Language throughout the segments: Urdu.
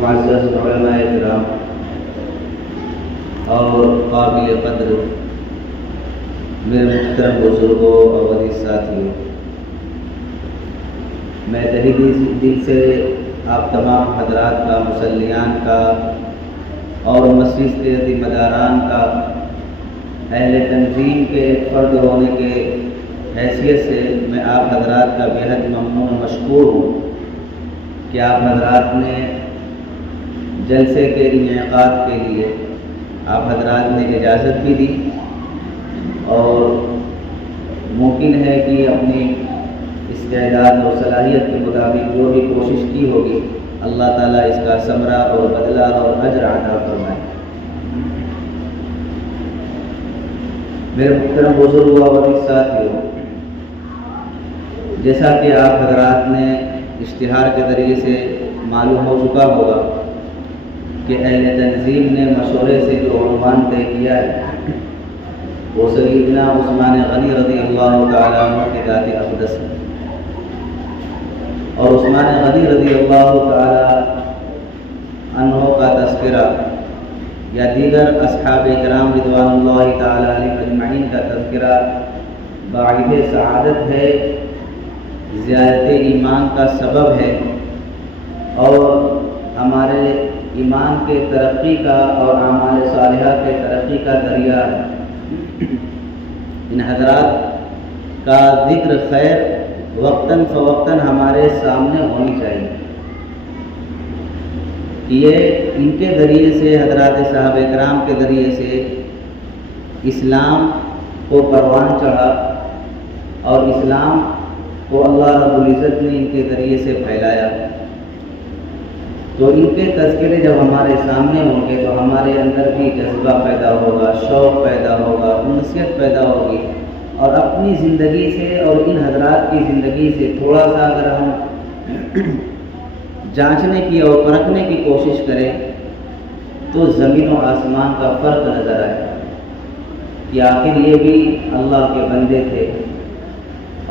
معزز علماء کرام اور قابل قدر میرے محترم بزرگوں اور عزیز ساتھیوں، میں تہہ دل سے آپ تمام حضرات کا، مسلیان کا اور مسجد کے ذمہ داران کا، اہل تنظیم کے ایک فرد ہونے کے حیثیت سے میں آپ حضرات کا بےحد ممنون و مشکور ہوں کہ آپ حضرات نے جلسے کے انعقاد کے لیے آپ حضرات نے اجازت بھی دی، اور ممکن ہے کہ اپنی استعداد اور صلاحیت کے مطابق جو بھی کوشش کی ہوگی اللہ تعالیٰ اس کا ثمرہ اور بدلہ اور اجر عطا فرمائے۔ میرے محترم بزرگوں اور عزیز ساتھیوں، جیسا کہ آپ حضرات نے اشتہار کے ذریعے سے معلوم ہو چکا ہوگا کہ اہل تنظیم نے مشورے سے جو عنوان طے کیا ہے وہ سیدنا عثمان غنی رضی اللہ تعالیٰ عنہ کے ذات اقدس ہے، اور عثمان غنی رضی اللہ تعالیٰ عنہ کا تذکرہ یا دیگر اصحاب کرام رضوان اللہ تعالیٰ علیہ اجمعین کا تذکرہ باعث سعادت ہے، زیادت ایمان کا سبب ہے، اور ہمارے ایمان کے ترقی کا اور اعمال صالحہ کے ترقی کا ذریعہ ہے۔ ان حضرات کا ذکر خیر وقتاً فوقتاً ہمارے سامنے ہونی چاہیے، یہ ان کے ذریعے سے، حضرات صحابہ کرام کے ذریعے سے اسلام کو پروان چڑھا، اور اسلام کو اللہ رب العزت نے ان کے ذریعے سے پھیلایا۔ تو ان کے تذکرے جب ہمارے سامنے ہوں گے تو ہمارے اندر بھی جذبہ پیدا ہوگا، شوق پیدا ہوگا، انسیت پیدا ہوگی، اور اپنی زندگی سے اور ان حضرات کی زندگی سے تھوڑا سا اگر ہم جانچنے کی اور پرکھنے کی کوشش کریں تو زمین و آسمان کا فرق نظر آئے کہ آخر یہ بھی اللہ کے بندے تھے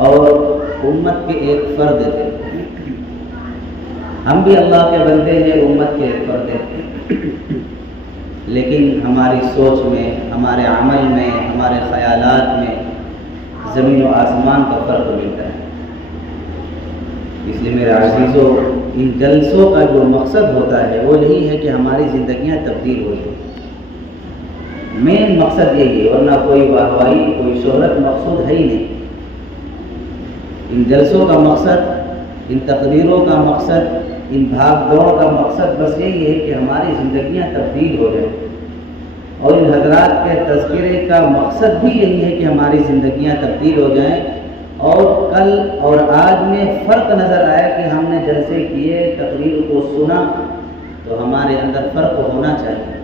اور امت کے ایک فرد تھے، ہم بھی اللہ کے بندے ہیں، امت کے ایک فرد ہیں، لیکن ہماری سوچ میں، ہمارے عمل میں، ہمارے خیالات میں زمین و آسمان کا فرق ملتا ہے۔ اس لیے میرے عزیزوں، ان جلسوں کا جو مقصد ہوتا ہے وہ یہی ہے کہ ہماری زندگیاں تبدیل ہو جائیں، مین مقصد یہی ہے، ورنہ کوئی واہوائی، کوئی شہرت مقصود ہے ہی نہیں۔ ان جلسوں کا مقصد، ان تقریروں کا مقصد، ان بھاگ دوڑ کا مقصد بس یہی ہے کہ ہماری زندگیاں تبدیل ہو جائیں، اور ان حضرات کے تذکرے کا مقصد بھی یہی ہے کہ ہماری زندگیاں تبدیل ہو جائیں، اور کل اور آج میں فرق نظر آیا کہ ہم نے جلسے کیے، تقریر کو سنا تو ہمارے اندر فرق ہونا چاہیے۔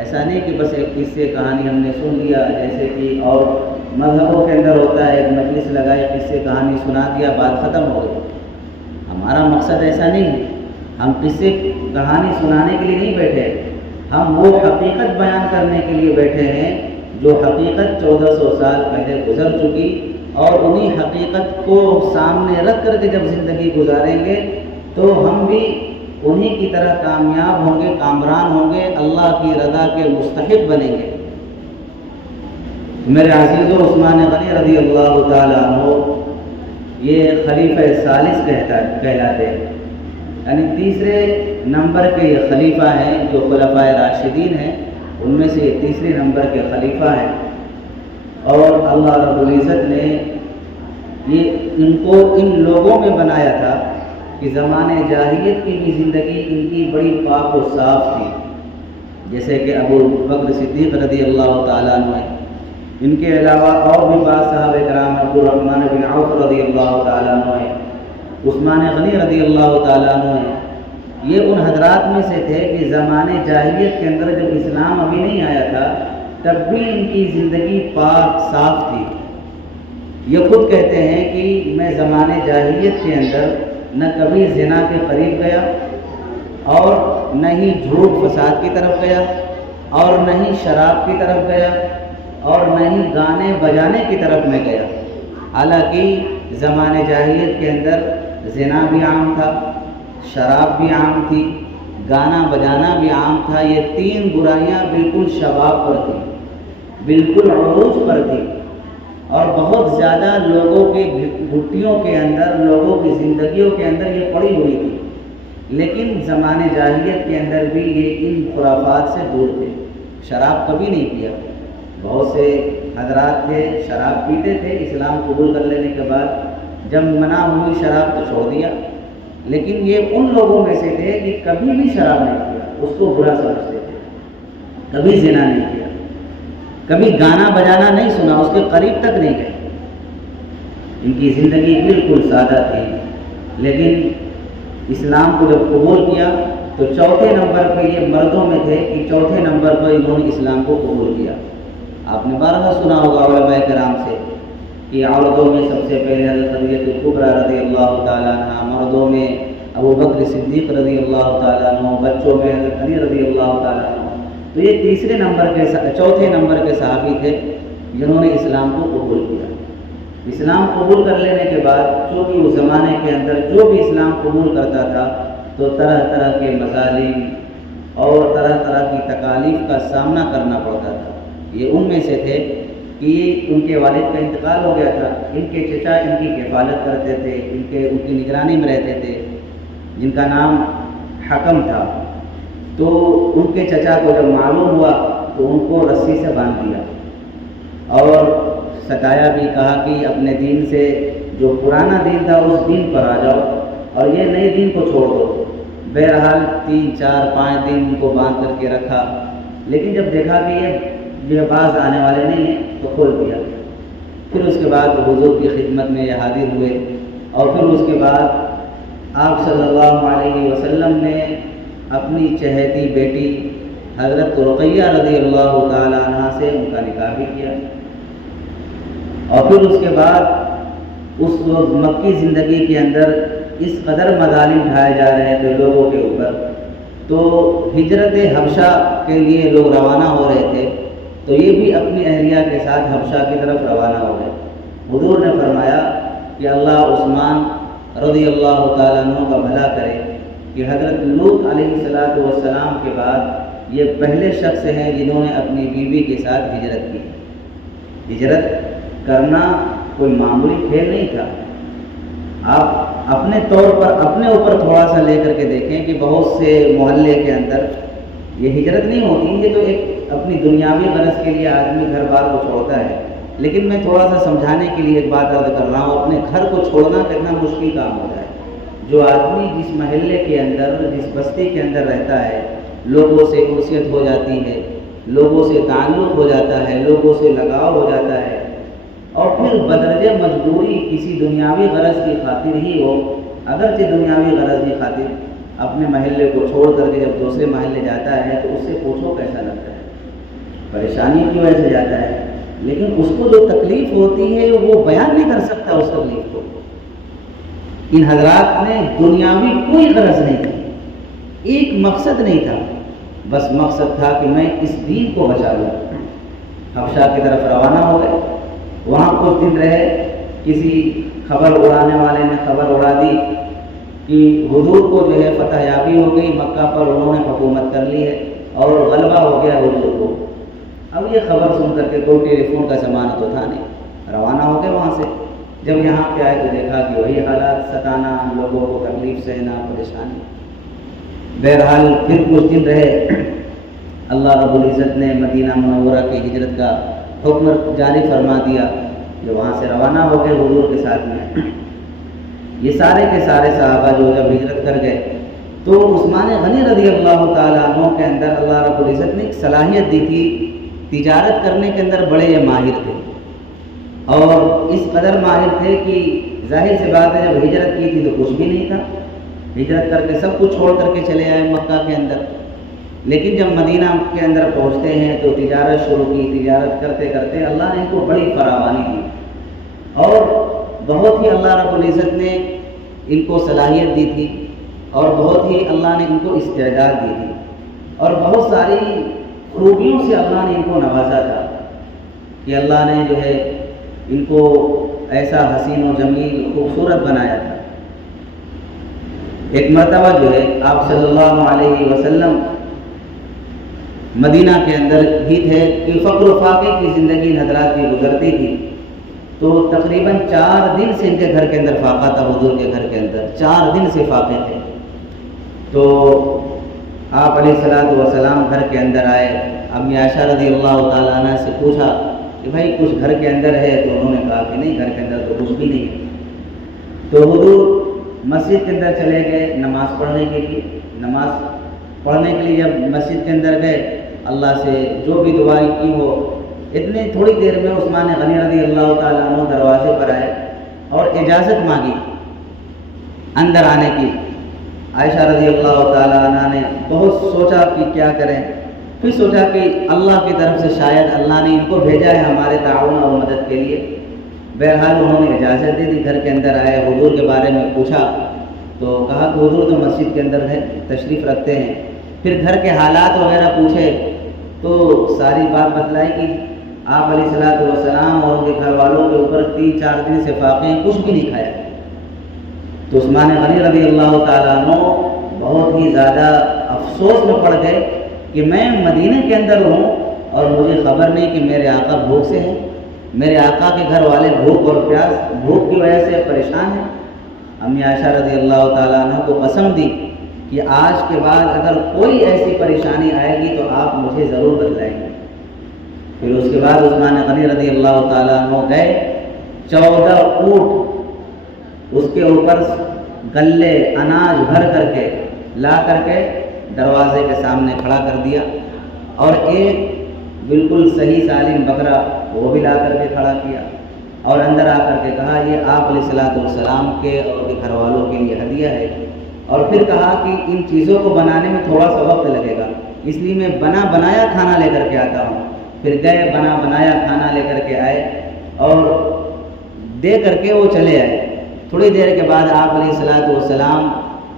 ایسا نہیں کہ بس ایک قصے کہانی ہم نے سن لیا، جیسے کہ اور مذہبوں کے اندر ہوتا ہے، ایک مجلس لگائے، قصے کہانی سنا دیا، بات ختم ہو گئی۔ ہمارا مقصد ایسا نہیں ہے، ہم قصے کہانی سنانے کے لیے نہیں بیٹھے، ہم وہ حقیقت بیان کرنے کے لیے بیٹھے ہیں جو حقیقت 1400 سال پہلے گزر چکی، اور انہی حقیقت کو سامنے رکھ کر کے جب زندگی گزاریں گے تو ہم بھی انہی کی طرح کامیاب ہوں گے، کامران ہوں گے، اللہ کی رضا کے مستحق بنیں گے۔ میرے عزیزوں، عثمان غنی رضی اللہ تعالیٰ عنہ یہ خلیفہ ثالث کہلاتے ہیں، یعنی تیسرے نمبر کے یہ خلیفہ ہیں، جو خلفائے راشدین ہیں ان میں سے یہ تیسرے نمبر کے خلیفہ ہیں، اور اللہ رب العزت نے ان کو ان لوگوں میں بنایا تھا کہ زمانے جاہلیت کی بھی زندگی ان کی بڑی پاک و صاف تھی، جیسے کہ ابو بکر صدیق رضی اللہ تعالیٰ عنہ، ان کے علاوہ اور بھی بعض صحابہ کرام، عبد الرحمن بن عوف رضی اللہ تعالیٰ عنہ، عثمان غنی رضی اللہ تعالیٰ عنہ، یہ ان حضرات میں سے تھے کہ زمانے جاہلیت کے اندر جب اسلام ابھی نہیں آیا تھا تب بھی ان کی زندگی پاک صاف تھی۔ یہ خود کہتے ہیں کہ میں زمانے جاہلیت کے اندر نہ کبھی زنا کے قریب گیا، اور نہ ہی جھوٹ فساد کی طرف گیا، اور نہ ہی شراب کی طرف گیا، اور نہ ہی گانے بجانے کی طرف میں گیا۔ حالانکہ زمانے جاہلیت کے اندر زنا بھی عام تھا، شراب بھی عام تھی، گانا بجانا بھی عام تھا۔ یہ تین برائیاں بالکل شباب پر تھیں، بالکل عروج پر تھی، اور بہت زیادہ لوگوں کے گھٹیوں کے اندر، لوگوں کی زندگیوں کے اندر یہ پڑی ہوئی تھی۔ لیکن زمانے جاہلیت کے اندر بھی یہ ان خرافات سے دور تھے، شراب کبھی نہیں پیا۔ بہت سے حضرات تھے شراب پیتے تھے، اسلام قبول کر لینے کے بعد جب منع ہوئی شراب تو چھوڑ دیا۔ لیکن یہ ان لوگوں میں سے تھے کہ کبھی بھی شراب نہیں پیا، اس کو برا سمجھتے تھے، کبھی زنا نہیں کیا، کبھی گانا بجانا نہیں سنا، اس کے قریب تک نہیں گئے۔ ان کی زندگی بالکل سادہ تھی، لیکن اسلام کو جب قبول کیا تو چوتھے نمبر پہ یہ مردوں میں تھے کہ چوتھے نمبر پر انہوں نے اسلام کو قبول کیا۔ آپ نے بارہا سنا ہوگا علماء کرام سے کہ عورتوں میں سب سے پہلے حضرت خدیجہ کبریٰ رضی اللہ تعالیٰ عنہ، مردوں میں ابو بکر صدیق رضی اللہ تعالیٰ عنہ، بچوں میں حضرت علی رضی اللہ تعالیٰ عنہ۔ تو یہ چوتھے نمبر کے صحابی تھے جنہوں نے اسلام کو قبول کیا۔ اسلام قبول کر لینے کے بعد چونکہ اس زمانے کے اندر جو بھی اسلام قبول کرتا تھا تو طرح طرح کے مظالم اور طرح طرح کی تکالیف کا سامنا کرنا پڑتا تھا۔ یہ ان میں سے تھے کہ ان کے والد کا انتقال ہو گیا تھا، ان کے چچا ان کی کفالت کرتے تھے، ان کی نگرانی میں رہتے تھے، جن کا نام حکم تھا۔ تو ان کے چچا کو جب معلوم ہوا تو ان کو رسی سے باندھ دیا اور ستایا بھی، کہا کہ اپنے دین سے جو پرانا دین تھا اس دین پر آ جاؤ اور یہ نئے دین کو چھوڑ دو۔ بہرحال 3 4 5 دن ان کو باندھ کر کے رکھا، لیکن جب دیکھا کہ یہ باز آنے والے نہیں ہیں تو کھول دیا۔ پھر اس کے بعد حضور کی خدمت میں یہ حاضر ہوئے، اور پھر اس کے بعد آپ صلی اللہ علیہ وسلم نے اپنی چہیتی بیٹی حضرت رقیہ رضی اللہ تعالی عنہ سے ان کا نکاح بھی کیا۔ اور پھر اس کے بعد اس مکی زندگی کے اندر اس قدر مظالم ڈھائے جا رہے تھے لوگوں کے اوپر، تو ہجرت حبشہ کے لیے لوگ روانہ ہو رہے تھے، تو یہ بھی اپنی اہلیہ کے ساتھ حبشہ کی طرف روانہ ہو گئے۔ حضور نے فرمایا کہ اللہ عثمان رضی اللہ تعالیٰ عنہ کا بھلا کرے کہ حضرت لوط علیہ السلام کے بعد یہ پہلے شخص ہیں جنہوں نے اپنی بیوی کے ساتھ ہجرت کی۔ ہجرت کرنا کوئی معمولی کھیل نہیں تھا۔ آپ اپنے طور پر اپنے اوپر تھوڑا سا لے کر کے دیکھیں کہ بہت سے محلے کے اندر یہ ہجرت نہیں ہوتی، یہ تو ایک اپنی دنیاوی غرض کے لیے آدمی گھر بار کو چھوڑتا ہے۔ لیکن میں تھوڑا سا سمجھانے کے لیے ایک بات عرض کر رہا ہوں، اپنے گھر کو چھوڑنا کتنا مشکل کام ہوتا ہے۔ جو آدمی جس محلے کے اندر، جس بستی کے اندر رہتا ہے، لوگوں سے انسیت ہو جاتی ہے، لوگوں سے تعلق ہو جاتا ہے، لوگوں سے لگاؤ ہو جاتا ہے، اور پھر بدرجہ مجبوری کسی دنیاوی غرض کی خاطر ہی ہو، اگرچہ دنیاوی غرض کی خاطر اپنے محلے کو چھوڑ کر کے جب دوسرے محلے جاتا ہے تو اس سے پوچھو کیسا لگتا ہے، پریشانی کی وجہ سے جاتا ہے، لیکن اس کو جو تکلیف ہوتی ہے وہ بیان نہیں کر سکتا اس تکلیف کو۔ ان حضرات نے دنیاوی کوئی غرض نہیں تھی، ایک مقصد نہیں تھا، بس مقصد تھا کہ میں اس دین کو بچا لوں۔ حبشہ کی طرف روانہ ہو گئے، وہاں کچھ دن رہے، کسی خبر اڑانے والے نے خبر اڑا دی کہ حضور کو جو ہے فتح یابی ہو گئی، مکہ پر انہوں نے حکومت کر لی ہے اور غلبہ ہو گیا حضور کو۔ اب یہ خبر سن کر کے کوئی ٹیلی فون کا زمانہ تو تھا نہیں، روانہ ہو گئے وہاں سے۔ جب یہاں پہ آئے تو دیکھا کہ وہی حالات، ستانا، لوگوں کو تکلیف سہنا، پریشانی۔ بہرحال پھر کچھ دن رہے، اللہ رب العزت نے مدینہ منورہ کی ہجرت کا حکم جاری فرما دیا، جو وہاں سے روانہ ہو گئے حضور کے ساتھ میں۔ یہ سارے کے سارے صحابہ جو جب ہجرت کر گئے تو عثمان غنی رضی اللہ تعالیٰ عنہ کے اندر اللہ رب العزت نے ایک صلاحیت دی تھی، تجارت کرنے کے اندر بڑے یہ ماہر تھے، اور اس قدر ماہر تھے کہ ظاہر سی بات ہے جب ہجرت کی تھی تو کچھ بھی نہیں تھا، ہجرت کر کے سب کچھ چھوڑ کر کے چلے آئے مکہ کے اندر، لیکن جب مدینہ کے اندر پہنچتے ہیں تو تجارت شروع کی، تجارت کرتے کرتے اللہ نے ان کو بڑی فراوانی دی، اور بہت ہی اللہ رب العزت نے ان کو صلاحیت دی تھی، اور بہت ہی اللہ نے ان کو استعداد دی تھی، اور بہت ساری خوبیوں سے اللہ نے ان کو نوازا تھا کہ اللہ نے جو ہے ان کو ایسا حسین و جمیل خوبصورت بنایا تھا۔ ایک مرتبہ جو ہے آپ صلی اللہ علیہ وسلم مدینہ کے اندر ہی تھے کہ فقر و فاقے کی زندگی حضرات کی گزرتی تھی، تو تقریباً 4 دن سے ان کے گھر کے اندر فاقہ تھا، حضور کے گھر کے اندر 4 دن سے فاقے تھے۔ تو آپ علیہ السلام گھر کے اندر آئے، امی عائشہ رضی اللہ تعالیٰ عنہ سے پوچھا کہ بھائی کچھ گھر کے اندر ہے؟ تو انہوں نے کہا کہ نہیں، گھر کے اندر تو کچھ بھی نہیں ہے۔ تو حضور مسجد کے اندر چلے گئے نماز پڑھنے کے لیے۔ نماز پڑھنے کے لیے جب مسجد کے اندر گئے، اللہ سے جو بھی دعائی کی ہو، اتنی تھوڑی دیر میں عثمان غنی رضی اللہ تعالیٰ عنہ دروازے پر آئے اور اجازت مانگی اندر آنے کی۔ عائشہ رضی اللہ تعالیٰ عنہ نے بہت سوچا کہ کیا کریں، پھر سوچا کہ اللہ کی طرف سے شاید اللہ نے ان کو بھیجا ہے ہمارے تعاون اور مدد کے لیے۔ بہرحال انہوں نے اجازت دے دی، گھر کے اندر آئے، حضور کے بارے میں پوچھا تو کہا کہ حضور تو مسجد کے اندر ہے، تشریف رکھتے ہیں۔ پھر گھر کے حالات وغیرہ پوچھے تو ساری بات بتلائی کہ آپ علیہ السلام اور ان کے گھر والوں کے اوپر 3-4 دن سے فاقے ہیں، کچھ بھی نہیں کھایا۔ تو عثمان غنی رضی اللہ تعالیٰ عنہ بہت ہی زیادہ افسوس میں پڑ گئے کہ میں مدینے کے اندر ہوں اور مجھے خبر نہیں کہ میرے آقا بھوک سے ہیں، میرے آقا کے گھر والے بھوک اور پیاس، بھوک کی وجہ سے پریشان ہیں۔ امی عائشہ رضی اللہ تعالیٰ عنہ کو قسم دی کہ آج کے بعد اگر کوئی ایسی پریشانی آئے گی تو آپ مجھے ضرور بتلائیں گے۔ پھر اس کے بعد عثمان غنی رضی اللہ تعالیٰ عنہ گئے، 14 اونٹ اس کے اوپر غلے اناج بھر کر کے لا کر کے دروازے کے سامنے کھڑا کر دیا، اور ایک بالکل صحیح سالم بکرا وہ بھی لا کر کے کھڑا کیا، اور اندر آ کر کے کہا یہ آپ علیہ السلام کے اور گھر والوں کے لیے ہدیہ ہے۔ اور پھر کہا کہ ان چیزوں کو بنانے میں تھوڑا سا وقت لگے گا، اس لیے میں بنا بنایا کھانا لے کر کے آتا ہوں۔ پھر گئے، بنا بنایا کھانا لے کر کے آئے اور دے کر کے وہ چلے آئے۔ تھوڑی دیر کے بعد آپ علیہ السلام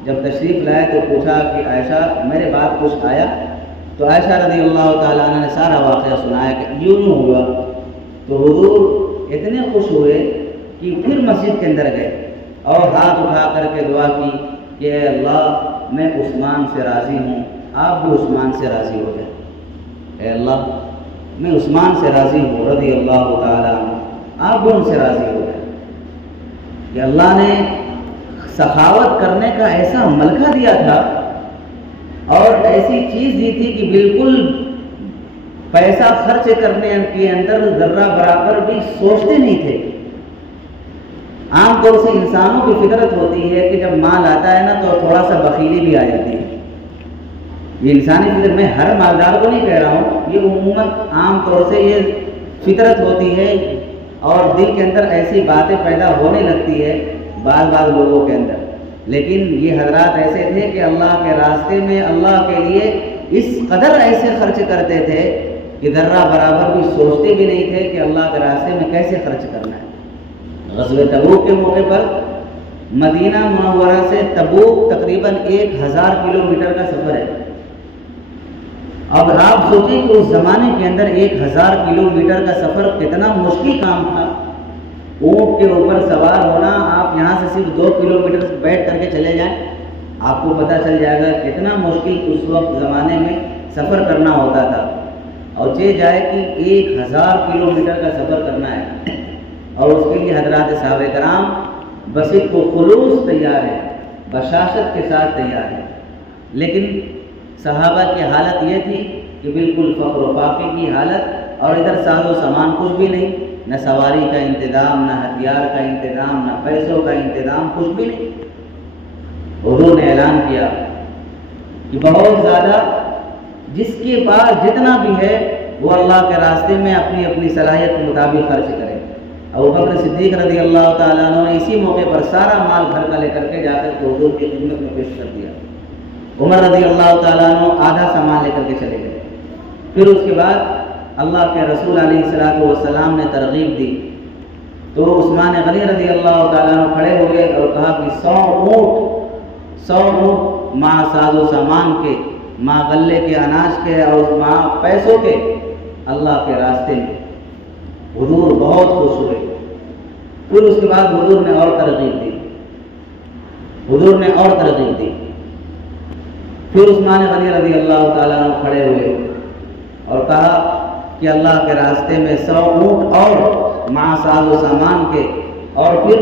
جب تشریف لائے تو پوچھا کہ عائشہ میرے بعد کچھ آیا؟ تو عائشہ رضی اللہ تعالیٰ عنہ نے سارا واقعہ سنایا کہ یوں ہوا۔ تو حضور اتنے خوش ہوئے کہ پھر مسجد کے اندر گئے اور ہاتھ اٹھا کر کے دعا کی کہ اے اللہ میں عثمان سے راضی ہوں، آپ بھی عثمان سے راضی ہو جائیں۔ اے اللہ میں عثمان سے راضی ہوں رضی اللہ تعالیٰ عنہ، آپ بھی ان سے راضی ہو جائیں۔ کہ اللہ نے سخاوت کرنے کا ایسا ملکہ دیا تھا اور ایسی چیز دی تھی کہ بالکل پیسہ خرچ کرنے کے اندر ذرہ برابر بھی سوچتے نہیں تھے۔ عام طور سے انسانوں کی فطرت ہوتی ہے کہ جب مال آتا ہے نا تو تھوڑا سا بخیلی بھی آ جاتی ہے۔ یہ انسانی فطرت، میں ہر مالدار کو نہیں کہہ رہا ہوں، یہ عموماً عام طور سے یہ فطرت ہوتی ہے اور دل کے اندر ایسی باتیں پیدا ہونے لگتی ہے بعض لوگوں کے اندر۔ لیکن یہ حضرات ایسے تھے کہ اللہ کے راستے میں اللہ کے لیے اس قدر ایسے خرچ کرتے تھے کہ ذرہ برابر بھی سوچتے بھی نہیں تھے کہ اللہ کے راستے میں کیسے خرچ کرنا ہے۔ غزوہ تبوک کے موقع پر مدینہ منورہ سے تبوک تقریباً 1000 کلومیٹر کا سفر ہے۔ اب آپ سوچیں کہ اس زمانے کے اندر 1000 کلومیٹر کا سفر کتنا مشکل کام تھا۔ اونٹ کے اوپر سوار ہونا، آپ یہاں سے صرف 2 کلومیٹر بیٹھ کر کے چلے جائیں، آپ کو پتہ چل جائے گا کتنا مشکل اس وقت زمانے میں سفر کرنا ہوتا تھا۔ اور یہ جائے کہ 1000 کلومیٹر کا سفر کرنا ہے اور اس کے لیے حضرات صحابہ کرام بصدق و خلوص تیار ہے، بشاشت کے ساتھ تیار ہے۔ لیکن صحابہ کی حالت یہ تھی کہ بالکل فقر و فاقے کی حالت، اور ادھر ساز و سامان کچھ بھی نہیں، نہ سواری کا انتظام، نہ ہتھیار کا انتظام، نہ پیسوں کا انتظام، کچھ بھی نہیں۔ حضور نے اعلان کیا کہ بہت زیادہ جس کے پاس جتنا بھی ہے وہ اللہ کے راستے میں اپنی اپنی صلاحیت کے مطابق خرچ کرے۔ ابوبکر صدیق رضی اللہ تعالیٰ عنہ نے اسی موقع پر سارا مال گھر کا لے کر کے جا کر کے حضور کی خدمت میں پیش کر دیا۔ عمر رضی اللہ تعالیٰ عنہ آدھا سامان لے کر کے چلے گئے۔ پھر اس کے بعد اللہ کے رسول علیہ السلام نے ترغیب دی تو عثمان غنی رضی اللہ تعالیٰ عنہ کھڑے ہوئے اور کہا کہ 100 اونٹ ماں ساز و سامان کے، ماں غلے کے اناج کے اور ماں پیسوں کے اللہ کے راستے میں۔ حضور بہت خوش ہوئے۔ پھر اس کے بعد حضور نے اور ترغیب دی حضور نے اور ترغیب دی۔ پھر عثمان غنی رضی اللہ تعالیٰ عنہ کھڑے ہوئے اور کہا کہ اللہ کے راستے میں 100 اونٹ اور مع ساز و سامان کے، اور پھر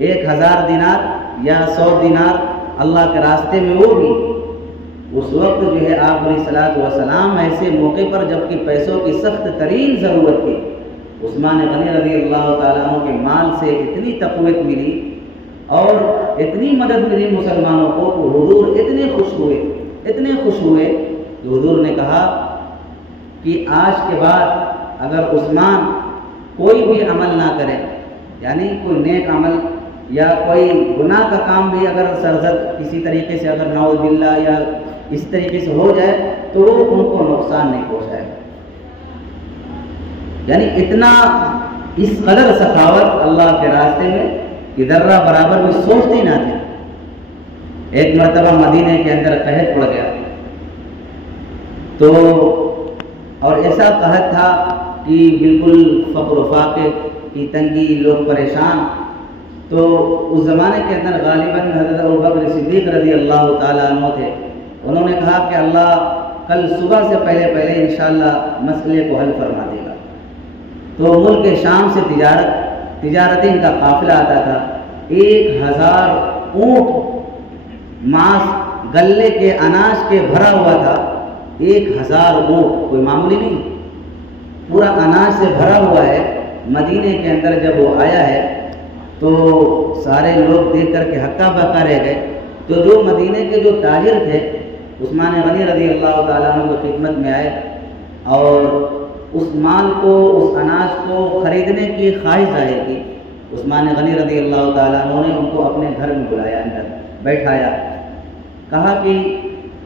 1000 دینار یا 100 دینار اللہ کے راستے میں وہ بھی۔ اس وقت جو ہے آپ علیہ الصلوۃ والسلام ایسے موقع پر جب کہ پیسوں کی سخت ترین ضرورت تھی، عثمان غنی رضی اللہ تعالیٰ عنہ کے مال سے اتنی تقویت ملی اور اتنی مدد ملی مسلمانوں کو کہ حضور اتنے خوش ہوئے کہ حضور نے کہا کہ آج کے بعد اگر عثمان کوئی بھی عمل نہ کرے، یعنی کوئی نیک عمل یا کوئی گناہ کا کام بھی اگر سرزد کسی طریقے سے اگر نعوذ باللہ یا اس طریقے سے ہو جائے تو وہ ان کو نقصان نہیں پہنچائے۔ یعنی اتنا اس قدر سخاوت اللہ کے راستے میں کہ ذرہ برابر بھی سوچتے نہ تھے۔ ایک مرتبہ مدینے کے اندر قحط پڑ گیا تو، اور ایسا قحط تھا کہ بالکل فقر و فاقے کی تنگی، لوگ پریشان۔ تو اس زمانے کے اندر غالباً حضرت ابوبکر صدیق رضی اللہ تعالیٰ عنہ تھے۔ انہوں نے کہا کہ اللہ کل صبح سے پہلے انشاءاللہ مسئلے کو حل فرما دے گا۔ تو ملک شام سے تجارتی ان کا قافلہ آتا تھا۔ 1000 اونٹ ماس غلے کے اناج کے بھرا ہوا تھا۔ 1000 اونٹ کوئی معمولی نہیں، پورا اناج سے بھرا ہوا ہے۔ مدینے کے اندر جب وہ آیا ہے تو سارے لوگ دیکھ کر کے ہکا بکا رہ گئے۔ تو جو مدینے کے جو تاجر تھے عثمان غنی رضی اللہ تعالیٰ عنہ کی خدمت میں آئے اور اس مال کو، اس اناج کو خریدنے کی خواہش ظاہر کی۔ عثمان غنی رضی اللہ تعالیٰ عنہ نے ان کو اپنے گھر میں بلایا، اندر بیٹھایا، کہا کہ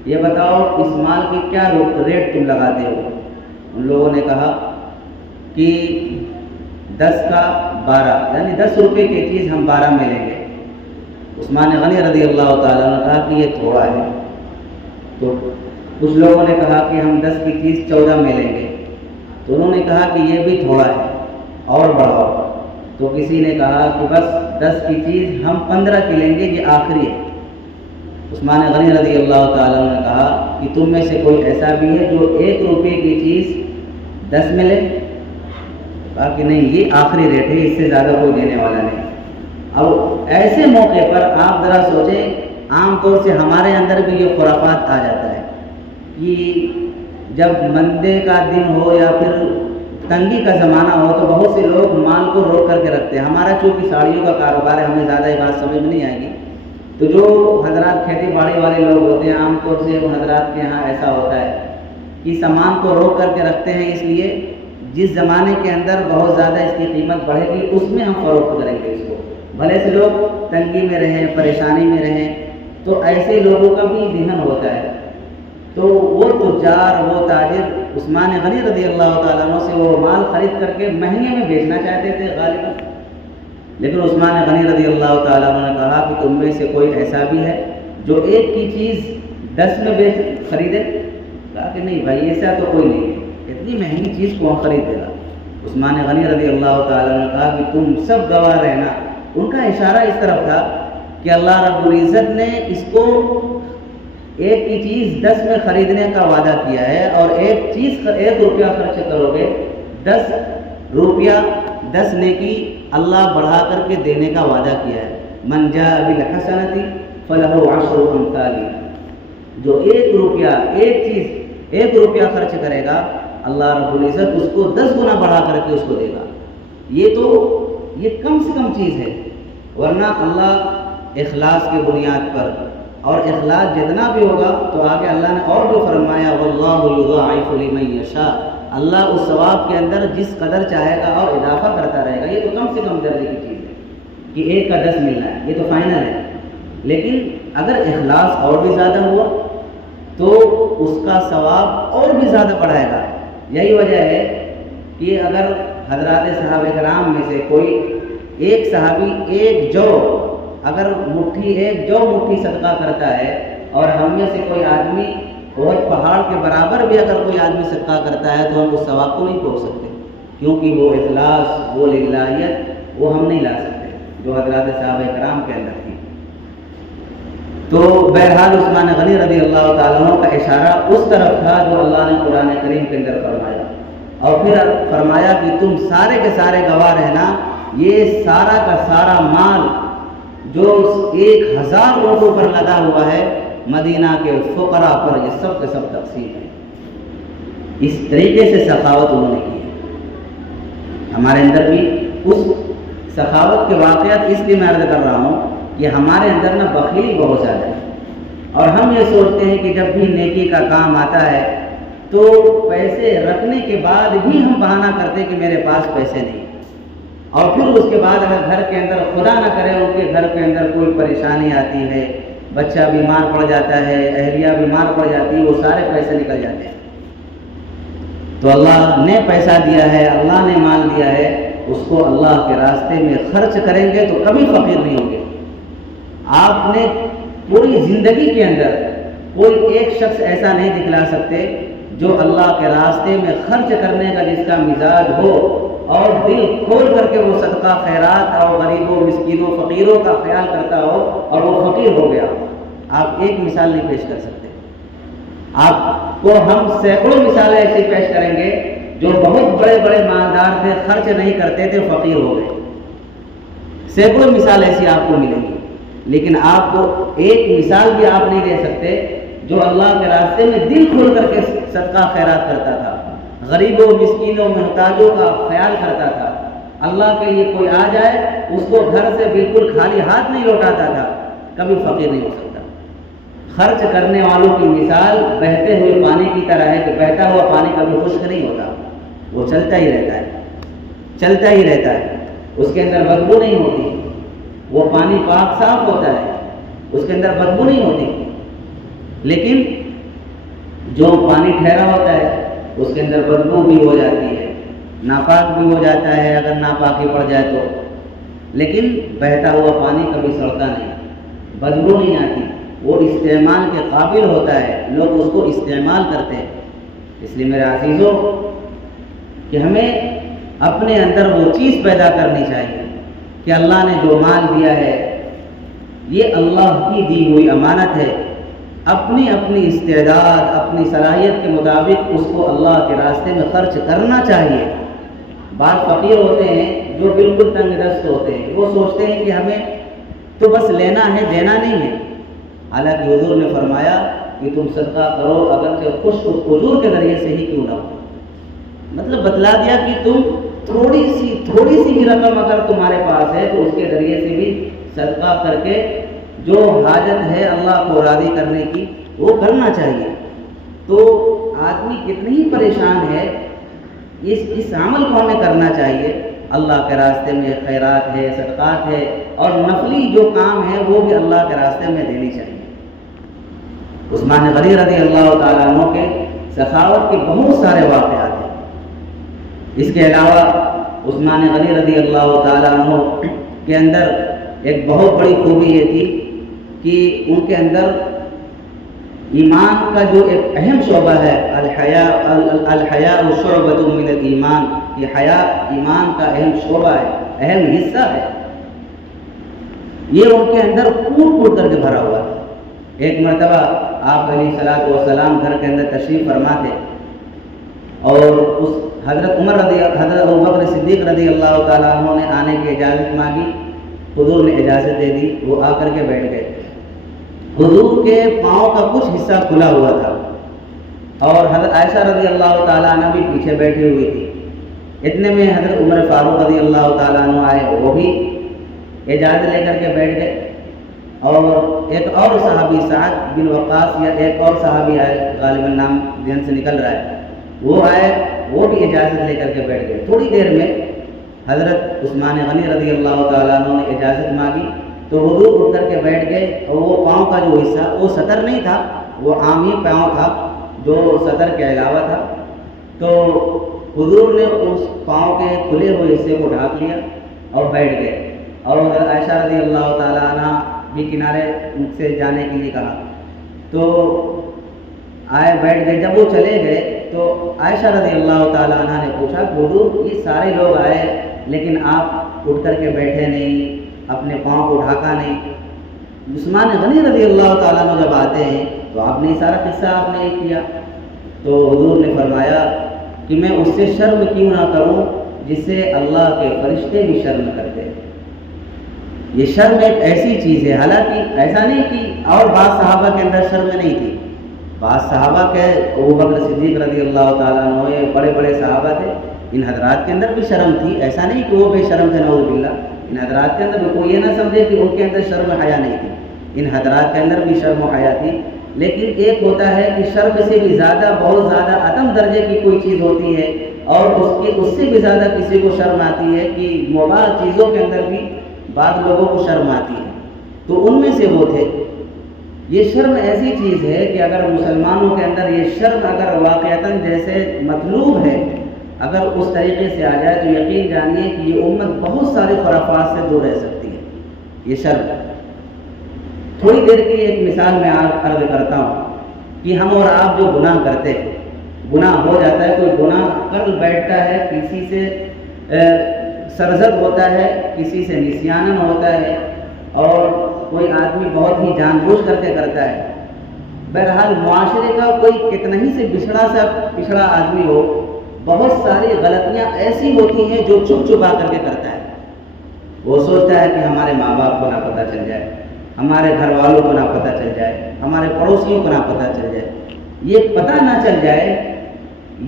یہ بتاؤ اس مال کی کیا ریٹ تم لگاتے ہو؟ ان لوگوں نے کہا کہ 10 کا 12، یعنی 10 روپے کی چیز ہم 12 میں لیں گے۔ عثمان غنی رضی اللہ تعالیٰ نے کہا کہ یہ تھوڑا ہے۔ تو کچھ لوگوں نے کہا کہ ہم 10 کی چیز 14 میں لیں گے۔ تو انہوں نے کہا کہ یہ بھی تھوڑا ہے اور بڑھاؤ۔ تو کسی نے کہا کہ بس 10 کی چیز ہم 15 کی لیں گے، یہ آخری ہے۔ عثمان غنی رضی اللہ تعالیٰ نے کہا کہ تم میں سے کوئی ایسا بھی ہے جو 1 روپے کی چیز 10 میں لے؟ کہا کہ نہیں، یہ آخری ریٹ ہے، اس سے زیادہ کوئی دینے والا نہیں۔ اب ایسے موقع پر آپ ذرا سوچیں، عام طور سے ہمارے اندر بھی یہ خرافات آ جاتا ہے کہ جب مندے کا دن ہو یا پھر تنگی کا زمانہ ہو تو بہت سے لوگ مال کو روک کر کے رکھتے ہیں۔ ہمارا چونکہ ساڑیوں کا کاروبار ہے، ہمیں زیادہ یہ بات سمجھ میں نہیں آئے گی۔ تو جو حضرات کھیتی باڑی والے لوگ ہوتے ہیں، عام طور سے ان حضرات کے یہاں ایسا ہوتا ہے کہ سامان کو روک کر کے رکھتے ہیں، اس لیے جس زمانے کے اندر بہت زیادہ اس کی قیمت بڑھے گی اس میں ہم فروخت کریں گے اس کو، بھلے سے لوگ تنگی میں رہیں، پریشانی میں رہیں۔ تو ایسے لوگوں کا بھی ذہن ہوتا ہے۔ تو وہ تجار، وہ تاجر عثمان غنی رضی اللہ تعالیٰ عنہ سے وہ مال خرید کر کے مہنگے میں بیچنا چاہتے تھے غالباً، لیکن عثمان غنی رضی اللہ تعالیٰ عنہ نے کہا کہ تم میں سے کوئی ایسا بھی ہے جو 1 کی چیز 10 میں خریدے؟ کہا کہ نہیں بھائی، ایسا تو کوئی نہیں ہے، اتنی مہنگی چیز کون خریدے گا؟ عثمان غنی رضی اللہ تعالیٰ نے کہا کہ تم سب گواہ رہنا۔ ان کا اشارہ اس طرف تھا کہ اللہ رب العزت نے اس کو 1 کی چیز 10 میں خریدنے کا وعدہ کیا ہے، اور 1 روپیہ خرچ کرو گے 10 روپیہ 10 نیکی اللہ بڑھا کر کے دینے کا وعدہ کیا ہے۔ من جاء بالحسنۃ فلہ 10 امثالها، جو 1 روپیہ 1 روپیہ خرچ کرے گا اللہ رب العزت اس کو 10 گنا بڑھا کر کے اس کو دے گا۔ یہ کم سے کم چیز ہے، ورنہ اللہ اخلاص کے بنیاد پر، اور اخلاص جتنا بھی ہوگا تو آگے اللہ نے اور جو فرمایا واللہ یضاعف لمن یشاء، اللہ اس ثواب کے اندر جس قدر چاہے گا اور اضافہ کرتا رہے گا۔ یہ تو کم سے کم درجے کی چیز ہے کہ 1 کا 10 ملنا ہے، یہ تو فائنل ہے۔ لیکن اگر اخلاص اور بھی زیادہ ہوا تو اس کا ثواب اور بھی زیادہ بڑھائے گا۔ یہی وجہ ہے کہ اگر حضرات صحابہ کرام میں سے کوئی ایک صحابی 1 جو اگر ایک جو مٹھی صدقہ کرتا ہے، اور ہم میں سے کوئی آدمی بہت پہاڑ کے برابر بھی اگر کوئی آدمی صدقہ کرتا ہے تو ہم اس ثواب کو نہیں پہنچ سکتے، کیونکہ وہ اخلاص، وہ للہیت وہ ہم نہیں لا سکتے جو حضرات صحابہ کرام کے اندر تھی۔ تو بہرحال عثمان غنی رضی اللہ تعالیٰ عنہ کا اشارہ اس طرف تھا جو اللہ نے قرآن کریم کے اندر فرمایا، اور پھر فرمایا کہ تم سارے کے سارے گواہ رہنا، یہ سارا کا سارا مال جو 1000 اونٹوں پر لگا ہوا ہے مدینہ کے فقراء پر، یہ سب کے سب تقسیم ہے۔ اس طریقے سے سخاوت انہوں نے کی ہے۔ ہمارے اندر بھی اس سخاوت کے واقعات اس لیے میں عرض کر رہا ہوں کہ ہمارے اندر نا بخیلی بہت زیادہ ہے، اور ہم یہ سوچتے ہیں کہ جب بھی نیکی کا کام آتا ہے تو پیسے رکھنے کے بعد بھی ہم بہانہ کرتے کہ میرے پاس پیسے نہیں، اور پھر اس کے بعد اگر گھر کے اندر خدا نہ کرے ان کے گھر کے اندر کوئی پریشانی آتی ہے، بچہ بیمار پڑ جاتا ہے، اہلیہ بیمار پڑ جاتی ہے، وہ سارے پیسے نکل جاتے ہیں۔ تو اللہ نے پیسہ دیا ہے، اللہ نے مال دیا ہے، اس کو اللہ کے راستے میں خرچ کریں گے تو کبھی فقیر نہیں ہوں گے۔ آپ نے پوری زندگی کے اندر کوئی ایک شخص ایسا نہیں دکھلا سکتے جو اللہ کے راستے میں خرچ کرنے کا جس کا مزاج ہو اور دل کھول کر کے وہ صدقہ خیرات اور غریبوں مسکینوں فقیروں کا خیال کرتا ہو اور وہ فقیر ہو گیا۔ آپ ایک مثال نہیں پیش کر سکتے۔ آپ کو ہم سینکڑوں مثالیں ایسی پیش کریں گے جو بہت بڑے بڑے مالدار تھے، خرچ نہیں کرتے تھے، فقیر ہو گئے۔ سینکڑوں مثال ایسی آپ کو ملیں گی، لیکن آپ کو ایک مثال بھی آپ نہیں دے سکتے جو اللہ کے راستے میں دل کھول کر کے صدقہ خیرات کرتا تھا، غریبوں مسکینوں محتاجوں کا خیال کرتا تھا، اللہ کے لیے کوئی آ جائے اس کو گھر سے بالکل خالی ہاتھ نہیں لوٹاتا تھا، کبھی فقیر نہیں ہو سکتا۔ خرچ کرنے والوں کی مثال بہتے ہوئے پانی کی طرح ہے کہ بہتا ہوا پانی کبھی خشک نہیں ہوتا، وہ چلتا ہی رہتا ہے، چلتا ہی رہتا ہے، اس کے اندر بدبو نہیں ہوتی، وہ پانی پاک صاف ہوتا ہے، اس کے اندر بدبو نہیں ہوتی۔ لیکن جو پانی ٹھہرا ہوتا ہے اس کے اندر بدبو بھی ہو جاتی ہے، ناپاک بھی ہو جاتا ہے اگر ناپاکی پڑ جائے تو، لیکن بہتا ہوا پانی کبھی سڑتا نہیں، بدبو نہیں آتی، وہ استعمال کے قابل ہوتا ہے، لوگ اس کو استعمال کرتے ہیں۔ اس لیے میرے عزیزوں کہ ہمیں اپنے اندر وہ چیز پیدا کرنی چاہیے کہ اللہ نے جو مال دیا ہے یہ اللہ کی دی ہوئی امانت ہے، اپنی اپنی استعداد اپنی صلاحیت کے مطابق اس کو اللہ کے راستے میں خرچ کرنا چاہیے۔ بعض فقیر ہوتے ہیں جو بالکل تنگ دست ہوتے ہیں، وہ سوچتے ہیں کہ ہمیں تو بس لینا ہے، دینا نہیں ہے، حالانکہ حضور نے فرمایا کہ تم صدقہ کرو اگرچہ خشک کھجور کے ذریعے سے ہی کیوں نہ ہو، مطلب بتلا دیا کہ تم تھوڑی سی بھی رقم اگر تمہارے پاس ہے تو اس کے ذریعے سے بھی صدقہ کر کے جو حاجت ہے اللہ کو راضی کرنے کی وہ کرنا چاہیے۔ تو آدمی کتنی ہی پریشان ہے، اس عمل کو ہمیں کرنا چاہیے۔ اللہ کے راستے میں خیرات ہے، صدقات ہے، اور نفلی جو کام ہے وہ بھی اللہ کے راستے میں دینی چاہیے۔ عثمان غنی رضی اللہ تعالیٰ عنہ کے سخاوت کے بہت سارے واقعات ہیں۔ اس کے علاوہ عثمان غنی رضی اللہ تعالیٰ عنہ کے اندر ایک بہت بڑی خوبی یہ تھی کہ ان کے اندر ایمان کا جو ایک اہم شعبہ ہے، الحیاء شعبۃ من الایمان، یہ حیا ایمان کا اہم شعبہ ہے، اہم حصہ ہے، یہ ان کے اندر کوٹ کر کے بھرا ہوا ہے۔ ایک مرتبہ آپ علیہ الصلوۃ والسلام گھر کے اندر تشریف فرما تھے، اور اس حضرت ابوبکر صدیق رضی اللہ تعالیٰ عنہ نے آنے کی اجازت مانگی، حضور نے اجازت دے دی، وہ آ کر کے بیٹھ گئے۔ حضور کے پاؤں کا کچھ حصہ کھلا ہوا تھا، اور حضرت عائشہ رضی اللہ تعالیٰ عنہ بھی پیچھے بیٹھی ہوئی تھی۔ اتنے میں حضرت عمر فاروق رضی اللہ تعالیٰ عنہ آئے، وہ بھی اجازت لے کر کے بیٹھ گئے، اور ایک اور صحابی سعد بن وقاص یا ایک اور صحابی آئے، غالباً نام ذہن سے نکل رہا ہے، وہ آئے، وہ بھی اجازت لے کر کے بیٹھ گئے۔ تھوڑی دیر میں حضرت عثمان غنی رضی اللہ تعالیٰ عنہ نے اجازت مانگی تو حضور اٹھ کر کے بیٹھ گئے، اور وہ پاؤں کا جو حصہ وہ سطر نہیں تھا، وہ عام ہی پاؤں تھا جو سطر کے علاوہ تھا، تو حضور نے اس پاؤں کے کھلے ہوئے حصے کو ڈھانپ لیا اور بیٹھ گئے، اور حضرت عائشہ رضی اللہ تعالیٰ عنہ بھی کنارے سے جانے کے لیے کہا، تو آئے بیٹھ گئے۔ جب وہ چلے گئے تو عائشہ رضی اللہ تعالیٰ عنہ نے پوچھا کہ حضور یہ سارے لوگ آئے لیکن آپ اٹھ کر کے بیٹھے نہیں، اپنے پاؤں کو ڈھاکا نہیں، عثمان غنی رضی اللہ تعالیٰ عنہ جب آتے ہیں تو آپ نے سارا قصہ آپ نے کیا، تو حضور نے فرمایا کہ میں اس سے شرم کیوں نہ کروں جس سے اللہ کے فرشتے بھی شرم کرتے ہیں۔ یہ شرم ایک ایسی چیز ہے، حالانکہ ایسا نہیں کہ اور بعض صحابہ کے اندر شرم نہیں تھی، بعض صحابہ کے ابوبکر صدیق رضی اللہ تعالیٰ عنہ یہ بڑے بڑے صحابہ تھے، ان حضرات کے اندر بھی شرم تھی، ایسا نہیں کہ وہ بے شرم تھے نعوذ باللہ، ان حضرات کے اندر بھی کوئی یہ نہ سمجھے کہ ان کے اندر شرم و حیا نہیں تھی، ان حضرات کے اندر بھی شرم و حیا تھی، لیکن ایک ہوتا ہے کہ شرم سے بھی زیادہ بہت زیادہ عدم درجے کی کوئی چیز ہوتی ہے، اور اس سے بھی زیادہ کسی کو شرم آتی ہے کہ مباح چیزوں کے اندر بھی بعض لوگوں کو شرم آتی ہے، تو ان میں سے وہ تھے۔ یہ شرم ایسی چیز ہے کہ اگر مسلمانوں کے اندر یہ شرم اگر واقعتاً جیسے مطلوب ہے، اگر اس طریقے سے آ جائے تو یقین جانیے کہ یہ امت بہت سارے خرافات سے دور رہ سکتی ہے۔ یہ شرم تھوڑی دیر کی ایک مثال میں عرض کرتا ہوں کہ ہم اور آپ جو گناہ کرتے ہیں، گناہ ہو جاتا ہے، کوئی گناہ کر بیٹھتا ہے، کسی سے سرزد ہوتا ہے، کسی سے نسیانن ہوتا ہے، اور کوئی آدمی بہت ہی جان بوجھ کر کے کرتا ہے، بہرحال معاشرے کا کوئی کتنا ہی سے پچھڑا آدمی ہو، بہت ساری غلطیاں ایسی ہوتی ہیں جو چھپ چھپا کر کے کرتا ہے۔ وہ سوچتا ہے کہ ہمارے ماں باپ کو نہ پتہ چل جائے، ہمارے گھر والوں کو نہ پتہ چل جائے، ہمارے پڑوسیوں کو نہ پتہ چل جائے، یہ پتہ نہ چل جائے۔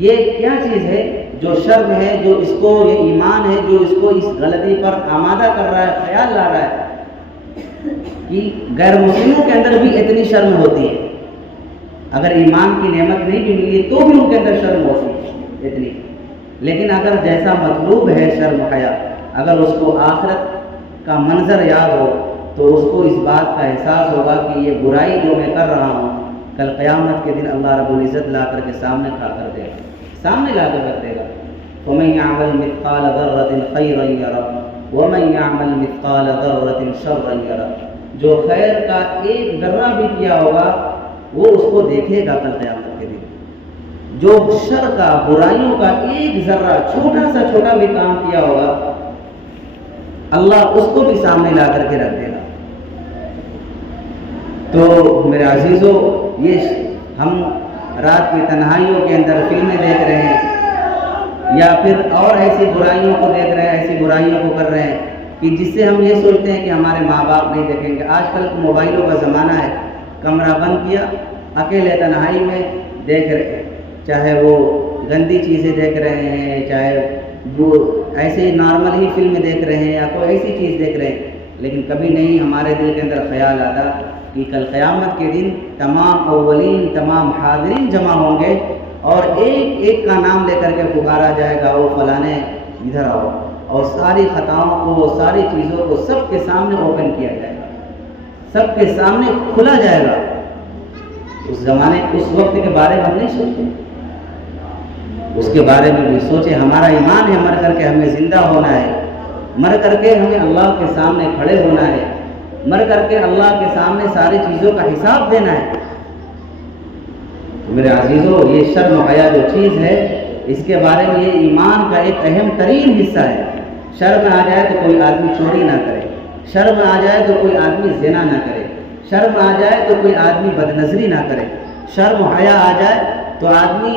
یہ کیا چیز ہے؟ جو شرم ہے، جو اس کو یہ ایمان ہے جو اس کو اس غلطی پر آمادہ کر رہا ہے، خیال لا رہا ہے کہ غیر مسلموں کے اندر بھی اتنی شرم ہوتی ہے، اگر ایمان کی نعمت نہیں بھی ملی تو بھی ان کے اندر شرم ہوتی ہے اتنی، لیکن اگر جیسا مطلوب ہے شرم حیا، اگر اس کو آخرت کا منظر یاد ہو تو اس کو اس بات کا احساس ہوگا کہ یہ برائی جو میں کر رہا ہوں کل قیامت کے دن اللہ رب العزت لا کر کے سامنے کھڑا کر دے گا، سامنے لا کر دے گا۔ وَمَن يَعْمَلْ مِثْقَالَ ذَرَّةٍ خَيْرًا يَرَهُ وَمَن يَعْمَلْ مِثْقَالَ ذَرَّةٍ شَرًّا يَرَهُ، جو خیر کا ایک ذرہ بھی کیا ہوگا وہ اس کو دیکھے گا کل قیامت کے دن، جو شر کا برائیوں کا ایک ذرہ چھوٹا سا چھوٹا بھی کام کیا ہوگا اللہ اس کو بھی سامنے لا کر کے رکھ دے گا۔ تو میرے عزیزو، یہ ہم رات کی تنہائیوں کے اندر فلمیں دیکھ رہے ہیں یا پھر اور ایسی برائیوں کو دیکھ رہے ہیں، ایسی برائیوں کو کر رہے ہیں کہ جس سے ہم یہ سوچتے ہیں کہ ہمارے ماں باپ نہیں دیکھیں گے۔ آج کل موبائلوں کا زمانہ ہے، کمرہ بند کیا، اکیلے تنہائی میں دیکھ رہے ہیں، چاہے وہ گندی چیزیں دیکھ رہے ہیں، چاہے وہ ایسے ہی نارمل ہی فلم دیکھ رہے ہیں یا کوئی ایسی چیز دیکھ رہے ہیں، لیکن کبھی نہیں ہمارے دل کے اندر خیال آتا کہ کل قیامت کے دن تمام اولین تمام حاضرین جمع ہوں گے اور ایک ایک کا نام لے کر کے پکارا جائے گا، وہ فلانے ادھر آؤ، اور ساری خطاؤں کو، ساری چیزوں کو سب کے سامنے اوپن کیا جائے گا، سب کے سامنے کھلا جائے گا۔ اس زمانے اس وقت کے بارے میں ہم نہیں سوچتے، اس کے بارے میں بھی سوچے۔ ہمارا ایمان ہے مر کر کے ہمیں زندہ ہونا ہے، مر کر کے ہمیں اللہ کے سامنے کھڑے ہونا ہے، مر کر کے اللہ کے سامنے ساری چیزوں کا حساب دینا ہے۔ تو میرے عزیزو، یہ شرم و حیا جو چیز ہے، اس کے بارے میں یہ ایمان کا ایک اہم ترین حصہ ہے۔ شرم آ جائے تو کوئی آدمی چوری نہ کرے، شرم آ جائے تو کوئی آدمی زنا نہ کرے، شرم آ جائے تو کوئی آدمی بدنظری نہ کرے، شرم و حیا آ جائے تو آدمی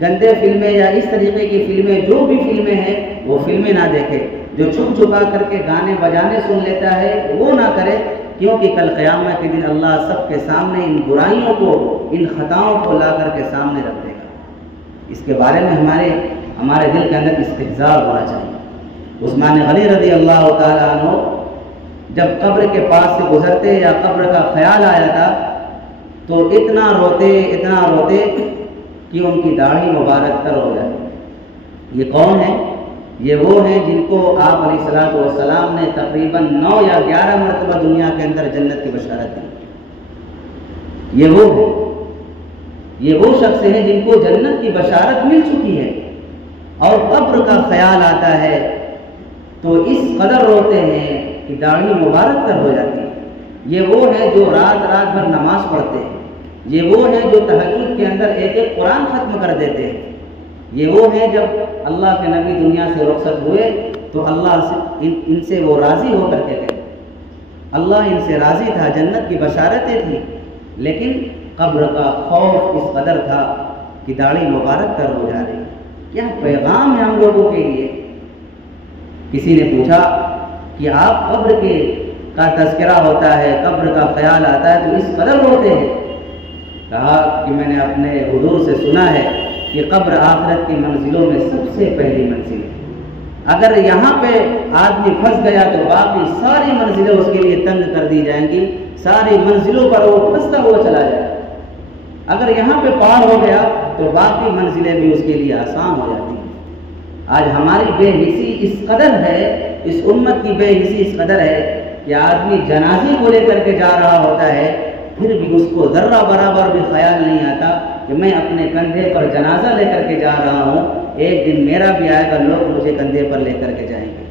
گندے فلمیں یا اس طریقے کی فلمیں، جو بھی فلمیں ہیں وہ فلمیں نہ دیکھے، جو چھپ چھپا کر کے گانے بجانے سن لیتا ہے وہ نہ کرے، کیونکہ کل قیامت کے دن اللہ سب کے سامنے ان برائیوں کو، ان خطاؤں کو لا کر کے سامنے رکھ دے گا۔ اس کے بارے میں ہمارے دل کے اندر استحضار ہونا چاہیے۔ عثمان غنی رضی اللہ تعالیٰ عنہ جب قبر کے پاس سے گزرتے یا قبر کا خیال آیا تھا تو اتنا روتے کہ ان کی داڑھی مبارک تر ہو جائے۔ یہ کون ہیں؟ یہ وہ ہیں جن کو آپ علیہ الصلوۃ والسلام نے تقریباً 9 یا 11 مرتبہ دنیا کے اندر جنت کی بشارت دی۔ یہ وہ ہیں، یہ وہ شخص ہیں جن کو جنت کی بشارت مل چکی ہے، اور قبر کا خیال آتا ہے تو اس قدر روتے ہیں کہ داڑھی مبارک تر ہو جاتی ہے۔ یہ وہ ہیں جو رات بھر نماز پڑھتے ہیں، یہ وہ ہیں جو تہجد کے اندر ایک ایک قرآن ختم کر دیتے ہیں، یہ وہ ہیں جب اللہ کے نبی دنیا سے رخصت ہوئے تو اللہ ان سے وہ راضی ہو کر کے گئے۔ اللہ ان سے راضی تھا، جنت کی بشارتیں تھیں، لیکن قبر کا خوف اس قدر تھا کہ داڑھی مبارک تر ہو جا رہی۔ کیا پیغام ہے ہم لوگوں کے لیے؟ کسی نے پوچھا کہ آپ قبر کا تذکرہ ہوتا ہے، قبر کا خیال آتا ہے تو اس قدر ہوتے ہیں؟ کہا کہ میں نے اپنے حضور سے سنا ہے کہ قبر آخرت کی منزلوں میں سب سے پہلی منزل ہے۔ اگر یہاں پہ آدمی پھنس گیا تو باقی ساری منزلیں اس کے لیے تنگ کر دی جائیں گی، ساری منزلوں پر وہ پھنستا ہوا چلا جائے۔ اگر یہاں پہ پار ہو گیا تو باقی منزلیں بھی اس کے لیے آسان ہو جاتی ہیں۔ آج ہماری بے حسی اس قدر ہے، اس امت کی بے حسی اس قدر ہے کہ آدمی جنازے کو لے کر کے جا رہا ہوتا ہے، پھر بھی اس کو ذرہ برابر بھی خیال نہیں آتا کہ میں اپنے کندھے پر جنازہ لے کر کے جا رہا ہوں، ایک دن میرا بھی آئے گا، لوگ مجھے کندھے پر لے کر کے جائیں گے،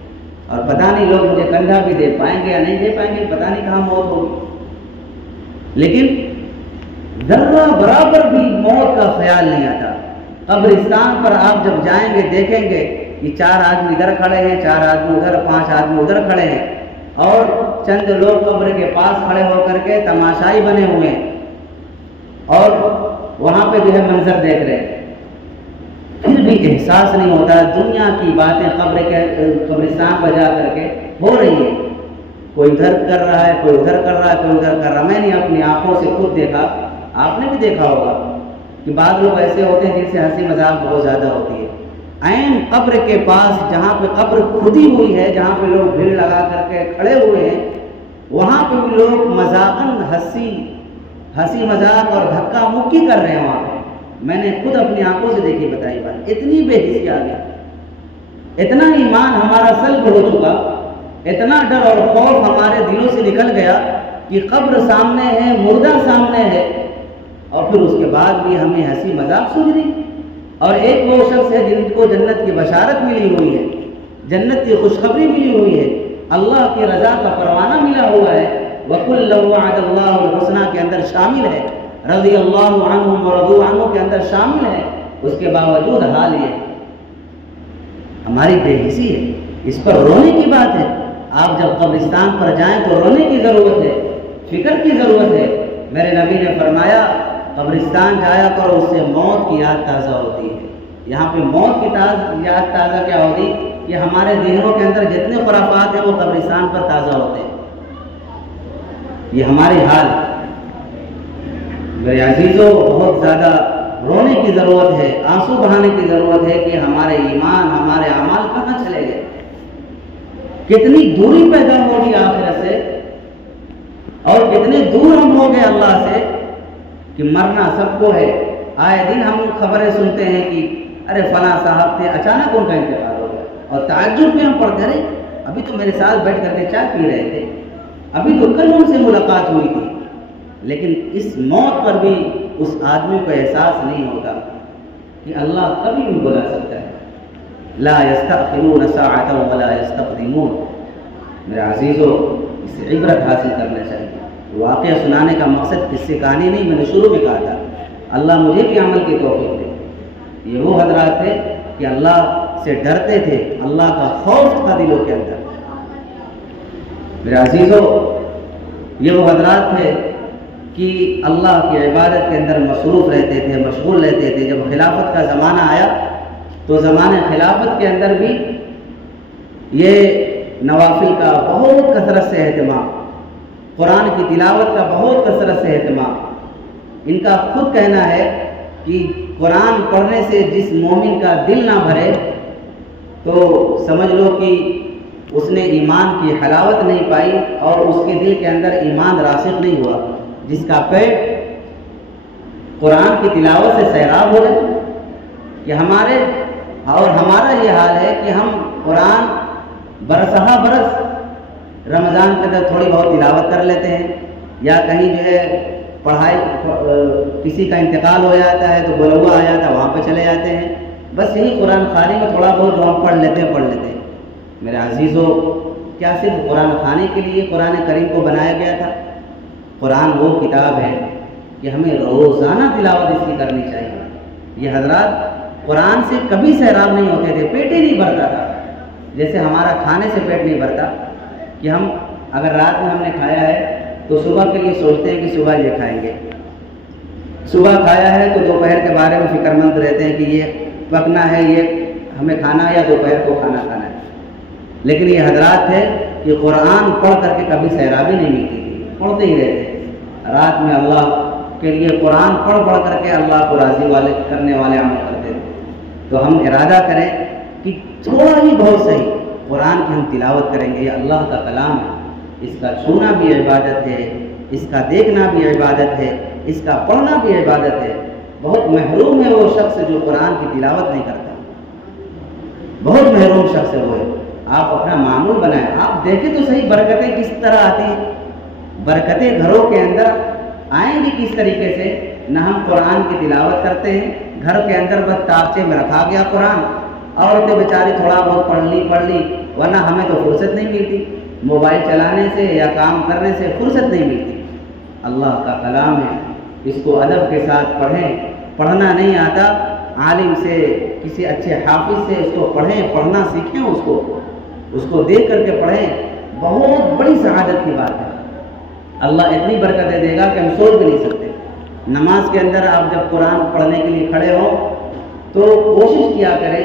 اور پتہ نہیں لوگ مجھے کندھا بھی دے پائیں گے یا نہیں دے پائیں گے، پتہ نہیں کہاں موت ہوگی، لیکن ذرہ برابر بھی موت کا خیال نہیں آتا۔ قبرستان پر آپ جب جائیں گے دیکھیں گے کہ 4 آدمی ادھر کھڑے ہیں، 4 آدمی ادھر، 5 آدمی ادھر کھڑے ہیں، اور چند لوگ قبر کے پاس کھڑے ہو کر کے تماشائی بنے ہوئے ہیں اور وہاں پہ جو ہے منظر دیکھ رہے ہیں، پھر بھی احساس نہیں ہوتا۔ دنیا کی باتیں قبرستان پر جا کر کے ہو رہی ہے، کوئی ادھر کر رہا ہے، کوئی ادھر کر رہا ہے، کوئی ادھر کر رہا ہے۔ میں نے اپنی آنکھوں سے خود دیکھا، آپ نے بھی دیکھا ہوگا کہ بعض لوگ ایسے ہوتے ہیں جن سے ہنسی مذاق بہت زیادہ ہوتی ہے۔ عین قبر کے پاس جہاں پہ قبر کھدی ہوئی ہے، جہاں پہ لوگ بھیڑ لگا کر کے کھڑے ہوئے ہیں، وہاں پہ بھی لوگ مذاقاً ہنسی مذاق اور دھکا مکی کر رہے ہیں وہاں پہ۔ میں نے خود اپنی آنکھوں سے دیکھی بتائی بات، اتنی بے حسی آ گئی، اتنا ایمان ہمارا سلب ہو چکا، اتنا ڈر اور خوف ہمارے دلوں سے نکل گیا کہ قبر سامنے ہے، مردہ سامنے ہے، اور پھر اس کے بعد بھی ہمیں ہنسی مذاق سوچ رہی۔ اور ایک وہ شخص ہے جن کو جنت کی بشارت ملی ہوئی ہے، جنت کی خوشخبری ملی ہوئی ہے، اللہ کی رضا کا پروانہ ملا ہوا ہے، وَكُلًّا وَعَدَ اللَّهُ الْحُسْنَى کے اندر شامل ہے، رضی اللہ عنہم ورضوا عنہ کے اندر شامل ہے، اس کے باوجود حال یہ ہماری بے حسی ہے۔ اس پر رونے کی بات ہے۔ آپ جب قبرستان پر جائیں تو رونے کی ضرورت ہے، فکر کی ضرورت ہے۔ میرے نبی نے فرمایا قبرستان جایا کرو، اس سے موت کی یاد تازہ ہوتی ہے۔ یہاں پہ موت کی یاد تازہ کیا ہوگی کہ ہمارے ذہنوں کے اندر جتنے خرافات ہیں وہ قبرستان پر تازہ ہوتے ہیں۔ یہ ہماری حال میرے عزیزوں، بہت زیادہ رونے کی ضرورت ہے، آنسو بہانے کی ضرورت ہے کہ ہمارے ایمان، ہمارے اعمال کہاں چلے گئے، کتنی دوری پیدا ہوگی آخرت سے، اور کتنے دور ہم ہو گئے اللہ سے کہ مرنا سب کو ہے۔ آئے دن ہم خبریں سنتے ہیں کہ ارے فلاں صاحب تھے، اچانک ان کا انتقال ہو گیا، اور تعجب میں ہم پڑھتے رہے، ابھی تو میرے ساتھ بیٹھ کر کے چائے پی رہے تھے، ابھی تو کل ان سے ملاقات ہوئی تھی، لیکن اس موت پر بھی اس آدمی کو احساس نہیں ہوتا کہ اللہ کبھی بھی بلا سکتا ہے۔ لا يستأخرون ساعة ولا يستقدمون۔ میرے عزیزوں، اس سے عبرت حاصل کرنا چاہیے۔ واقعہ سنانے کا مقصد قصے کہانی نہیں، میں نے شروع میں کہا تھا اللہ مجھے بھی عمل کی توفیق دے۔ یہ وہ حضرات تھے کہ اللہ سے ڈرتے تھے، اللہ کا خوف تھا دلوں کے اندر۔ میرے عزیزوں، یہ وہ حضرات تھے کہ اللہ کی عبادت کے اندر مصروف رہتے تھے، مشغول رہتے تھے۔ جب خلافت کا زمانہ آیا تو زمانہ خلافت کے اندر بھی یہ نوافل کا بہت کثرت سے اہتمام، قرآن کی تلاوت کا بہت کثرت سے اہتمام۔ ان کا خود کہنا ہے کہ قرآن پڑھنے سے جس مومن کا دل نہ بھرے تو سمجھ لو کہ اس نے ایمان کی حلاوت نہیں پائی اور اس کے دل کے اندر ایمان راسخ نہیں ہوا۔ جس کا پیٹ قرآن کی تلاوت سے سیراب ہو گئے کہ ہمارا یہ حال ہے کہ ہم قرآن برسہ برس رمضان کے اندر تھوڑی بہت تلاوت کر لیتے ہیں، یا کہیں جو ہے پڑھائی کسی کا انتقال ہو جاتا ہے تو بلوا آ جاتا ہے وہاں پہ چلے جاتے ہیں، بس یہی قرآن خوانی میں تھوڑا بہت جو ہم پڑھ لیتے ہیں۔ میرے عزیزوں، کیا صرف قرآن خوانی کے لیے قرآن کریم کو بنایا گیا تھا؟ قرآن وہ کتاب ہے کہ ہمیں روزانہ تلاوت اس کی کرنی چاہیے۔ یہ حضرات قرآن سے کبھی سیراب نہیں ہوتے تھے، پیٹ ہی نہیں بھرتا تھا، جیسے ہمارا کھانے سے پیٹ نہیں بھرتا کہ ہم اگر رات میں ہم نے کھایا ہے تو صبح کے لیے سوچتے ہیں کہ صبح یہ کھائیں گے، صبح کھایا ہے تو دوپہر کے بارے میں فکر مند رہتے ہیں کہ یہ پکنا ہے، یہ ہمیں کھانا ہے یا دوپہر کو کھانا ہے۔ لیکن یہ حضرات ہے کہ قرآن پڑھ کر کے کبھی سیرابی نہیں ملتی تھی، پڑھتے ہی رہتے رات میں اللہ کے لیے قرآن پڑھ کر کے اللہ کو راضی کرنے والے عمل کرتے تھے۔ تو ہم ارادہ کریں کہ تھوڑا ہی بہت صحیح قرآن کی ہم تلاوت کریں گے، یہ اللہ کا کلام ہے، اس کا چھونا بھی عبادت ہے، اس کا دیکھنا بھی عبادت ہے، اس کا پڑھنا بھی عبادت ہے۔ بہت محروم ہے وہ شخص جو قرآن کی تلاوت نہیں کرتا، بہت محروم شخص ہے وہ ہے۔ آپ اپنا معمول بنائیں، آپ دیکھیں تو صحیح برکتیں کس طرح آتی ہیں، برکتیں گھروں کے اندر آئیں گی کس طریقے سے۔ نہ ہم قرآن کی تلاوت کرتے ہیں، گھر کے اندر بس تاخچے میں رکھا گیا قرآن، عورتیں بیچاری تھوڑا بہت پڑھ لی، ورنہ ہمیں تو فرصت نہیں ملتی، موبائل چلانے سے یا کام کرنے سے فرصت نہیں ملتی۔ اللہ کا کلام ہے، اس کو ادب کے ساتھ پڑھیں، پڑھنا نہیں آتا عالم سے، کسی اچھے حافظ سے اس کو پڑھیں، پڑھنا سیکھیں، اس کو دیکھ کر کے پڑھیں، بہت بڑی سعادت کی بات ہے۔ اللہ اتنی برکتیں دے گا کہ ہم سوچ بھی نہیں سکتے۔ نماز کے اندر آپ جب قرآن پڑھنے کے لیے کھڑے ہوں تو کوشش کیا کریں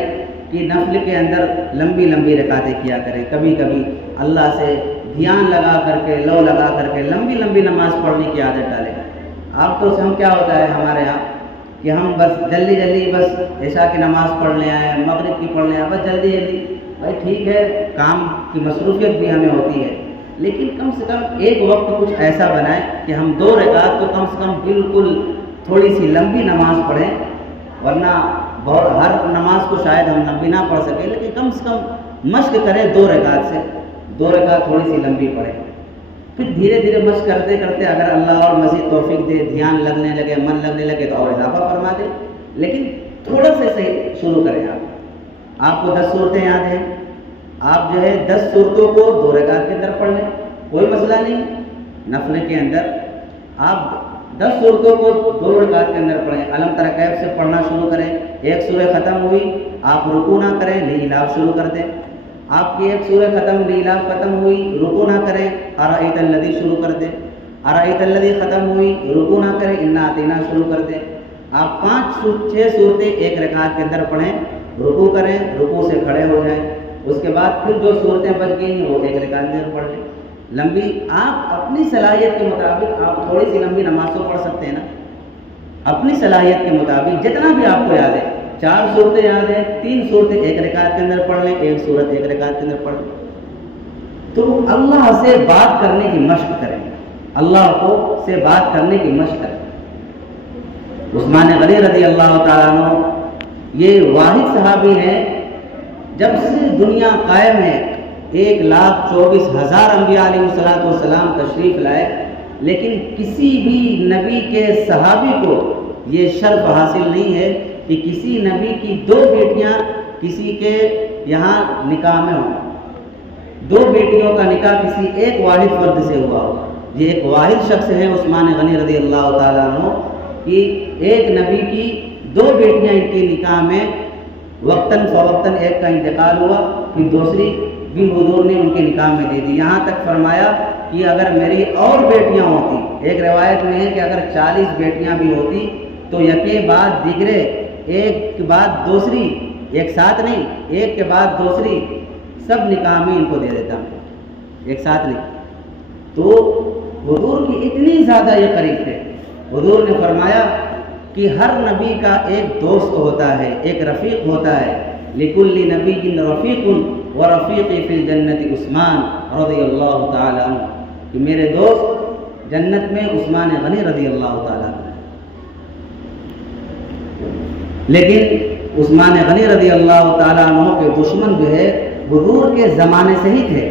کہ نفل کے اندر لمبی لمبی رکعتیں کیا کریں، کبھی کبھی اللہ سے دھیان لگا کر کے، لو لگا کر کے لمبی لمبی نماز پڑھنے کی عادت ڈالیں۔ آپ تو ہم کیا ہوتا ہے ہمارے یہاں کہ ہم بس جلدی بس عشاء کی نماز پڑھ لے آئے، مغرب کی پڑھ لے آئے، بس جلدی بھائی ٹھیک ہے، کام کی مصروفیت بھی ہمیں ہوتی ہے، لیکن کم سے کم ایک وقت کچھ ایسا بنائیں کہ ہم 2 رکعت تو کم سے کم بالکل تھوڑی سی لمبی نماز پڑھیں، ورنہ ہر نماز کو شاید ہم لمبی نہ پڑھ سکیں، لیکن کم سے کم مشق کریں 2 رکعت سے، 2 رکعت تھوڑی سی لمبی پڑھیں، پھر دھیرے دھیرے مشق کرتے کرتے اگر اللہ اور مزید توفیق دے، دھیان لگنے لگے، من لگنے لگے تو اور اضافہ فرما دے، لیکن تھوڑا سے صحیح شروع کریں۔ آپ کو 10 صورتیں یاد ہیں، آپ جو ہے 10 صورتوں کو 2 رکعت کے اندر پڑھ لیں، کوئی مسئلہ نہیں۔ نفل کے اندر آپ 10 صورتوں کو 2 رکعت کے اندر پڑھیں، علم تر کیف سے پڑھنا شروع کریں، ایک سورہ ختم ہوئی آپ رکوع نہ کریں، لیلاف شروع کر دیں، آپ کی ایک سورہ ختم، لیلاف ختم ہوئی، رکوع نہ کریں، ارأیت الذی شروع کر دیں، ارأیت الذی ختم ہوئی، رکوع نہ کریں، انا اعطیناک شروع کر دیں۔ آپ 5-6 صورتیں ایک رکعت کے اندر پڑھیں، رکوع کریں، رکوع سے کھڑے ہو جائیں، اس کے بعد پھر جو صورتیں بچ گئی ہیں وہ ایک رکعت میں پڑھ لیں۔ لمبی آپ اپنی صلاحیت کے مطابق آپ تھوڑی سی لمبی نماز تو پڑھ سکتے ہیں نا، اپنی صلاحیت کے مطابق جتنا بھی آپ کو یاد ہے، 4 صورتیں یاد ہیں، 3 صورتیں ایک رکعت کے اندر پڑھ لیں، 1 صورت ایک رکعت کے اندر پڑھ لیں۔ تو اللہ سے بات کرنے کی مشق کریں، اللہ کو سے بات کرنے کی مشق کریں۔ عثمان غنی رضی اللہ تعالیٰ عنہ یہ واحد صحابی ہیں جب سے دنیا قائم ہے 1,24,000 انبیاء علیہ السلام تشریف لائے، لیکن کسی بھی نبی کے صحابی کو یہ شرف حاصل نہیں ہے کہ کسی نبی کی 2 بیٹیاں کسی کے یہاں نکاح میں ہوں، 2 بیٹیوں کا نکاح کسی ایک واحد فرد سے ہوا ہو۔ یہ ایک واحد شخص ہے عثمان غنی رضی اللہ تعالیٰ عنہ کہ ایک نبی کی 2 بیٹیاں ان کے نکاح میں وقتاً فوقتاً ایک کا انتقال ہوا، پھر دوسری بھی حضور نے ان کے نکاح میں دے دی، یہاں تک فرمایا کہ اگر میری اور بیٹیاں ہوتی، ایک روایت میں ہے کہ اگر 40 بیٹیاں بھی ہوتی تو یکے بعد دیگرے، ایک کے بعد دوسری، ایک ساتھ نہیں، ایک کے بعد دوسری، سب نکاح میں ان کو دے دیتا ہوں، ایک ساتھ نہیں۔ تو حضور کی اتنی زیادہ یہ قریب تھے، حضور نے فرمایا کہ ہر نبی کا ایک دوست ہوتا ہے، ایک رفیق ہوتا ہے، لِكُلِّ نَبِيٍّ رَفِيقٌ وَرَفِيقِي فِي الْجَنَّةِ عثمان رضی اللہ تعالیٰ عنہ، کہ میرے دوست جنت میں عثمان غنی رضی اللہ تعالیٰ عنہ۔ لیکن عثمان غنی رضی اللہ تعالیٰ عنہ کے دشمن جو ہے حضور کے زمانے سے ہی تھے،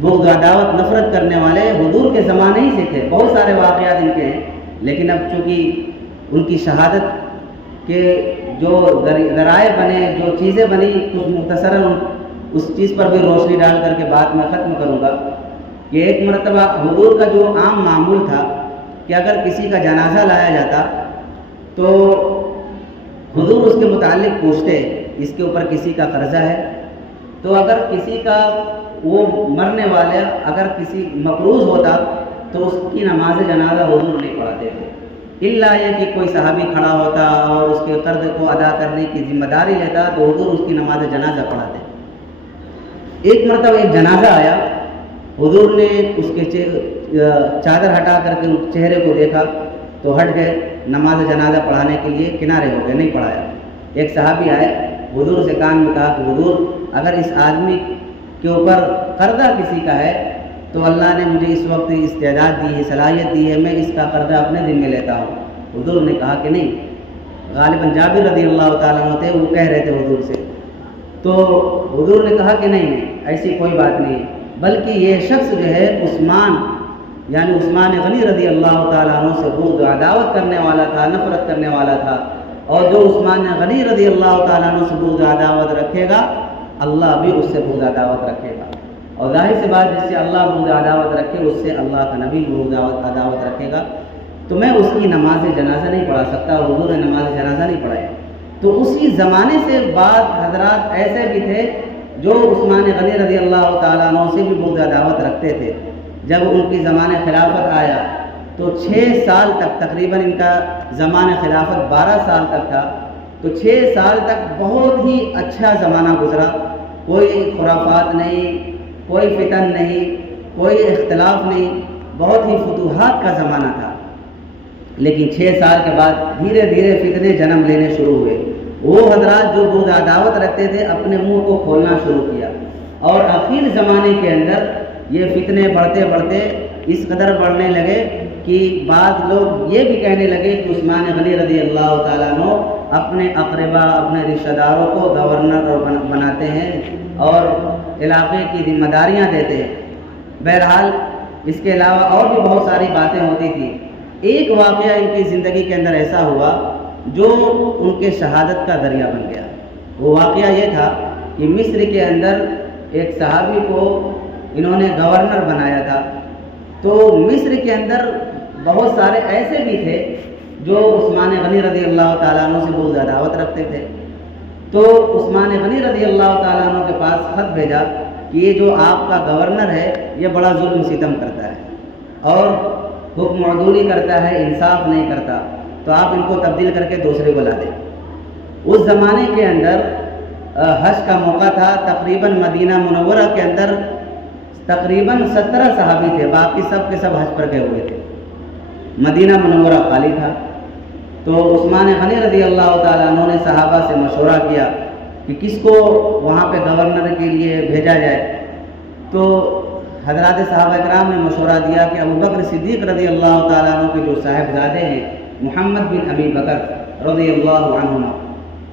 بغض عداوت نفرت کرنے والے حضور کے زمانے ہی سے تھے، بہت سارے واقعات ان کے ہیں، لیکن اب چونکہ ان کی شہادت کے جو ذرائع بنے، جو چیزیں بنی، کچھ مختصراً اس چیز پر بھی روشنی ڈال کر کے بات میں ختم کروں گا کہ ایک مرتبہ حضور کا جو عام معمول تھا کہ اگر کسی کا جنازہ لایا جاتا تو حضور اس کے متعلق پوچھتے اس کے اوپر کسی کا قرضہ ہے، تو اگر کسی کا وہ مرنے والے اگر کسی مقروض ہوتا تو اس کی نماز جنازہ حضور نہیں پڑھاتے تھے، الا یہ کہ کوئی صحابی کھڑا ہوتا اور اس کے قرض کو ادا کرنے کی ذمہ داری لیتا تو حضور اس کی نماز جنازہ پڑھاتے۔ ایک مرتبہ ایک جنازہ آیا، حضور نے اس کے چادر ہٹا کر کے چہرے کو دیکھا تو ہٹ گئے، نماز جنازہ پڑھانے کے لیے کنارے ہو گئے، نہیں پڑھایا۔ ایک صحابی آئے، حضور سے کان میں کہا کہ حضور اگر اس آدمی کے اوپر قرضہ کسی کا ہے تو اللہ نے مجھے اس وقت استعداد دی ہے، صلاحیت دی ہے، میں اس کا قرضہ اپنے ذمہ لیتا ہوں۔ حضور نے کہا کہ نہیں، غالباً جابر رضی اللہ تعالیٰ عنہ تھے، وہ کہہ رہے تھے حضور سے، تو حضور نے کہا کہ نہیں ایسی کوئی بات نہیں، بلکہ یہ شخص جو ہے عثمان یعنی عثمان غنی رضی اللہ تعالیٰ عنہ سے بغض و عداوت کرنے والا تھا، نفرت کرنے والا تھا، اور جو عثمان غنی رضی اللہ تعالیٰ عنہ سے بغض و عداوت رکھے گا اللہ بھی اس سے بغض و عداوت رکھے گا، اور ظاہر سی بات جس سے اللہ بغض و عداوت رکھے اس سے اللہ کا نبی بغض و عداوت رکھے گا، تو میں اس کی نماز جنازہ نہیں پڑھا سکتا، اور حضور نے نماز جنازہ نہیں پڑھائی۔ تو اسی زمانے سے بعض حضرات ایسے بھی تھے جو عثمان غنی رضی اللہ تعالیٰ عنہ سے بھی بغض و عداوت رکھتے تھے۔ جب ان کی زمان خلافت آیا تو 6 سال تک، تقریباً ان کا زمان خلافت 12 سال تک تھا، تو 6 سال تک بہت ہی اچھا زمانہ گزرا، کوئی خرافات نہیں، کوئی فتن نہیں، کوئی اختلاف نہیں، بہت ہی فتوحات کا زمانہ تھا۔ لیکن 6 سال کے بعد دھیرے دھیرے فتنے جنم لینے شروع ہوئے۔ وہ حضرات جو بغض عداوت رکھتے تھے اپنے منہ کو کھولنا شروع کیا، اور آخر زمانے کے اندر یہ فتنے بڑھتے بڑھتے اس قدر بڑھنے لگے کہ بعض لوگ یہ بھی کہنے لگے کہ عثمان غنی رضی اللہ تعالیٰ عنہ اپنے اقربا، اپنے رشتہ داروں کو گورنر بناتے ہیں اور علاقے کی ذمہ داریاں دیتے ہیں۔ بہرحال اس کے علاوہ اور بھی بہت ساری باتیں ہوتی تھیں۔ ایک واقعہ ان کی زندگی کے اندر ایسا ہوا جو ان کے شہادت کا ذریعہ بن گیا۔ وہ واقعہ یہ تھا کہ مصر کے اندر ایک صحابی کو انہوں نے گورنر بنایا تھا، تو مصر کے اندر بہت سارے ایسے بھی تھے جو عثمان غنی رضی اللہ تعالیٰ عنہ سے بہت عداوت رکھتے تھے۔ تو عثمان غنی رضی اللہ تعالیٰ عنہ کے پاس خط بھیجا کہ یہ جو آپ کا گورنر ہے یہ بڑا ظلم ستم کرتا ہے اور حکم عدولی کرتا ہے، انصاف نہیں کرتا، تو آپ ان کو تبدیل کر کے دوسرے کو لا دیں۔ اس زمانے کے اندر حج کا موقع تھا، تقریباً مدینہ منورہ کے اندر تقریباً 17 صحابی تھے، باقی سب کے سب حج پر گئے ہوئے تھے، مدینہ منورہ خالی تھا۔ تو عثمان غنی رضی اللہ تعالیٰ عنہ نے صحابہ سے مشورہ کیا کہ کس کو وہاں پہ گورنر کے لیے بھیجا جائے، تو حضرات صحابہ کرام نے مشورہ دیا کہ ابوبکر صدیق رضی اللہ تعالیٰ عنہ کے جو صاحبزادے ہیں محمد بن ابی بکر رضی اللہ عنہ،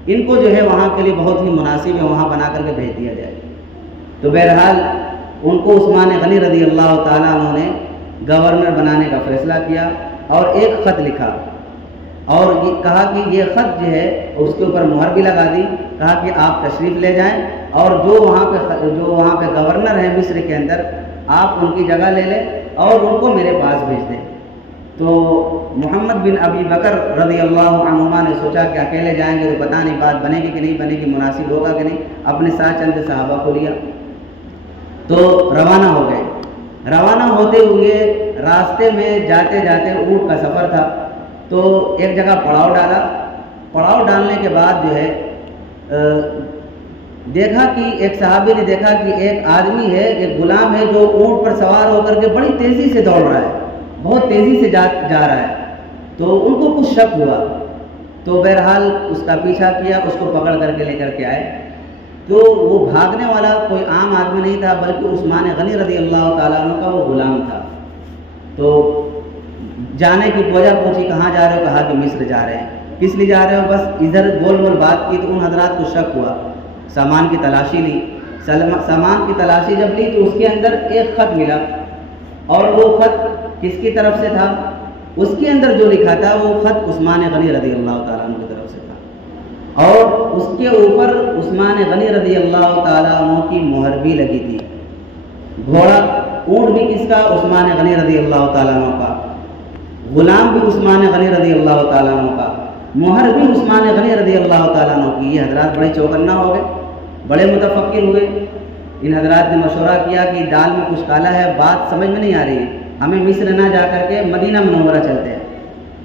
ان کو جو ہے وہاں کے لیے بہت ہی مناسب ہے، وہاں بنا کر کے بھیج دیا جائے۔ تو بہرحال ان کو عثمان غنی رضی اللہ تعالیٰ عنہ نے گورنر بنانے کا فیصلہ کیا اور ایک خط لکھا اور یہ کہا کہ یہ خط جو ہے اس کے اوپر مہر بھی لگا دی، کہا کہ آپ تشریف لے جائیں اور جو وہاں پہ گورنر ہیں مصر کے اندر آپ ان کی جگہ لے لیں اور ان کو میرے پاس بھیج دیں۔ تو محمد بن ابی بکر رضی اللہ عنہما نے سوچا کہ اکیلے جائیں گے تو پتہ نہیں بات بنے گی کہ نہیں بنے گی، مناسب ہوگا کہ نہیں، اپنے ساتھ چند صحابہ کو لیا تو روانہ ہو گئے۔ روانہ ہوتے ہوئے راستے میں جاتے جاتے اونٹ کا سفر تھا، تو ایک جگہ پڑاؤ ڈالا۔ پڑاؤ ڈالنے کے بعد جو ہے دیکھا کہ ایک صحابی نے دیکھا کہ ایک آدمی ہے، ایک غلام ہے جو اونٹ پر سوار ہو کر کے بڑی تیزی سے دوڑ رہا ہے، بہت تیزی سے جا رہا ہے۔ تو ان کو کچھ شک ہوا، تو بہرحال اس کا پیچھا کیا، اس کو پکڑ کر کے لے کر کے آئے۔ تو وہ بھاگنے والا کوئی عام آدمی نہیں تھا بلکہ عثمان غنی رضی اللہ تعالیٰ عنہ کا وہ غلام تھا۔ تو جانے کی وجہ پوچھی، کہاں جا رہے ہو؟ کہا کہ مصر جا رہے ہیں۔ کس لیے جا رہے ہو؟ بس ادھر گول گول بات کی تو ان حضرات کو شک ہوا، سامان کی تلاشی لی۔ سامان کی تلاشی جب لی تو اس کے اندر ایک خط ملا، اور وہ خط کس کی طرف سے تھا؟ اس کے اندر جو لکھا تھا وہ خط عثمان غنی رضی اللہ تعالیٰ عنہ کی طرف سے تھا، اور اس کے اوپر عثمان غنی رضی اللہ تعالیٰ عنہ کی مہر بھی لگی تھی۔ گھوڑا اونٹ بھی کس کا؟ عثمان غنی رضی اللہ تعالیٰ عنہ کا۔ غلام بھی عثمان غنی رضی اللہ تعالیٰ عنہ کا، مہر بھی عثمان غنی رضی اللہ تعالیٰ عنہ کی۔ یہ حضرات بڑے چوکنا ہو گئے، بڑے متفکر ہوئے۔ ان حضرات نے مشورہ کیا کہ دال میں کچھ کالا ہے، بات سمجھ میں نہیں آ رہی ہے، ہمیں مصر نہ جا کر کے مدینہ منورہ چلتے ہیں۔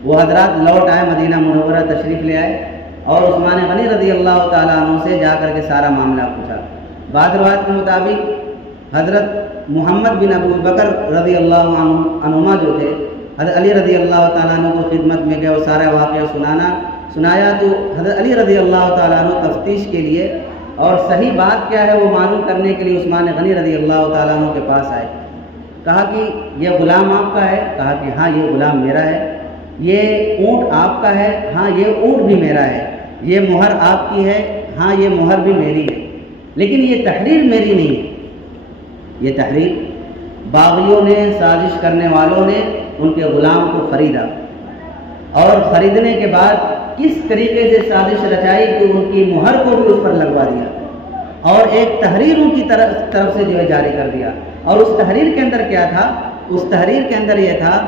وہ حضرات لوٹ آئے، مدینہ منورہ تشریف لے آئے اور عثمان غنی رضی اللہ تعالیٰ عنہ سے جا کر کے سارا معاملہ پوچھا۔ بعض روایت کے مطابق حضرت محمد بن ابو بکر رضی اللہ عنہما جو تھے، حضرت علی رضی اللہ تعالیٰ عنہ کو خدمت میں گئے اور سارا واقعہ سنایا تو حضرت علی رضی اللہ تعالیٰ عنہ تفتیش کے لیے اور صحیح بات کیا ہے وہ معلوم کرنے کے لیے عثمان غنی رضی اللہ تعالیٰ عنہ کے پاس آئے۔ کہا کہ یہ غلام آپ کا ہے؟ کہا کہ ہاں یہ غلام میرا ہے۔ یہ اونٹ آپ کا ہے؟ ہاں یہ اونٹ بھی میرا ہے۔ یہ مہر آپ کی ہے؟ ہاں یہ مہر بھی میری ہے، لیکن یہ تحریر میری نہیں ہے۔ یہ تحریر باغیوں نے، سازش کرنے والوں نے ان کے غلام کو خریدا اور خریدنے کے بعد کس طریقے سے سازش رچائی کہ ان کی مہر کو بھی اس پر لگوا دیا اور ایک تحریر ان کی طرف سے جو ہے جاری کر دیا۔ اور اس تحریر کے اندر کیا تھا؟ اس تحریر کے اندر یہ تھا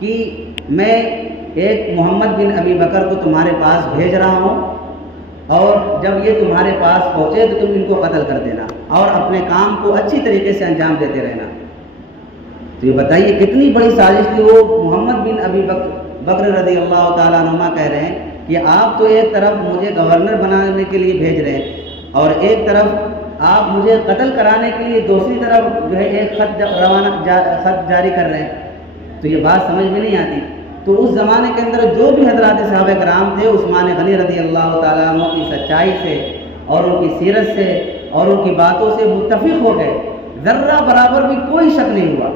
کہ میں ایک محمد بن ابی بکر کو تمہارے پاس بھیج رہا ہوں اور جب یہ تمہارے پاس پہنچے تو تم ان کو قتل کر دینا اور اپنے کام کو اچھی طریقے سے انجام دیتے رہنا۔ تو یہ بتائیے کتنی بڑی سازش تھی۔ وہ محمد بن ابی بکر رضی اللہ تعالیٰ عنہ کہہ رہے ہیں کہ آپ تو ایک طرف مجھے گورنر بنانے کے لیے بھیج رہے ہیں اور ایک طرف آپ مجھے قتل کرانے کے لیے دوسری طرف جو ہے ایک خط جاری کر رہے ہیں۔ تو یہ بات سمجھ میں نہیں آتی۔ تو اس زمانے کے اندر جو بھی حضرات صحابہ کرام تھے عثمان غنی رضی اللہ تعالیٰ عنہ کی سچائی سے اور ان کی سیرت سے اور ان کی باتوں سے متفق ہو گئے، ذرہ برابر بھی کوئی شک نہیں ہوا۔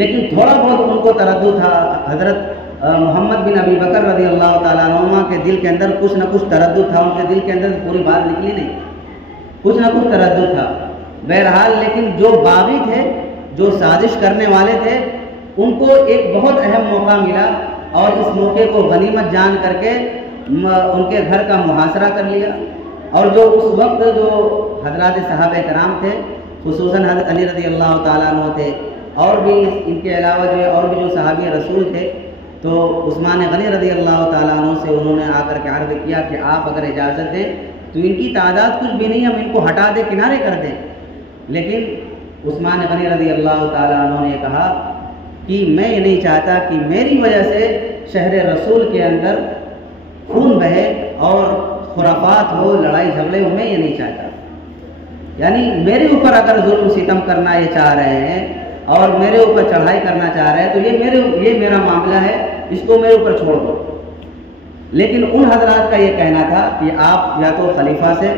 لیکن تھوڑا بہت ان کو تردد تھا۔ حضرت محمد بن ابی بکر رضی اللہ تعالیٰ عنہ کے دل کے اندر کچھ نہ کچھ تردد تھا، ان کے دل کے اندر پوری بات نکلی نہیں، کچھ نہ کچھ تردد تھا۔ بہرحال لیکن جو باغی تھے، جو سازش کرنے والے تھے، ان کو ایک بہت اہم موقع ملا اور اس موقع کو غنیمت جان کر کے ان کے گھر کا محاصرہ کر لیا۔ اور جو اس وقت جو حضرات صحابہ کرام تھے، خصوصاً حضرت علی رضی اللہ تعالیٰ عنہ تھے اور بھی ان کے علاوہ جو ہے اور بھی جو صحابی رسول تھے، تو عثمان غنی رضی اللہ تعالیٰ عنہ سے انہوں نے آ کر کے عرض کیا کہ آپ اگر اجازت دیں تو ان کی تعداد کچھ بھی نہیں، ہم ان کو ہٹا دیں، کنارے کر دیں۔ لیکن عثمان غنی رضی اللہ تعالیٰ عنہ نے کہا کہ میں یہ نہیں چاہتا کہ میری وجہ سے شہر رسول کے اندر خون بہے اور خرافات ہو، لڑائی جھگڑے ہو، میں یہ نہیں چاہتا۔ یعنی میرے اوپر اگر ظلم ستم کرنا یہ چاہ رہے ہیں اور میرے اوپر چڑھائی کرنا چاہ رہے ہیں تو یہ میرا معاملہ ہے، اس کو میرے اوپر چھوڑ دو۔ لیکن ان حضرات کا یہ کہنا تھا کہ آپ یا تو خلیفہ سے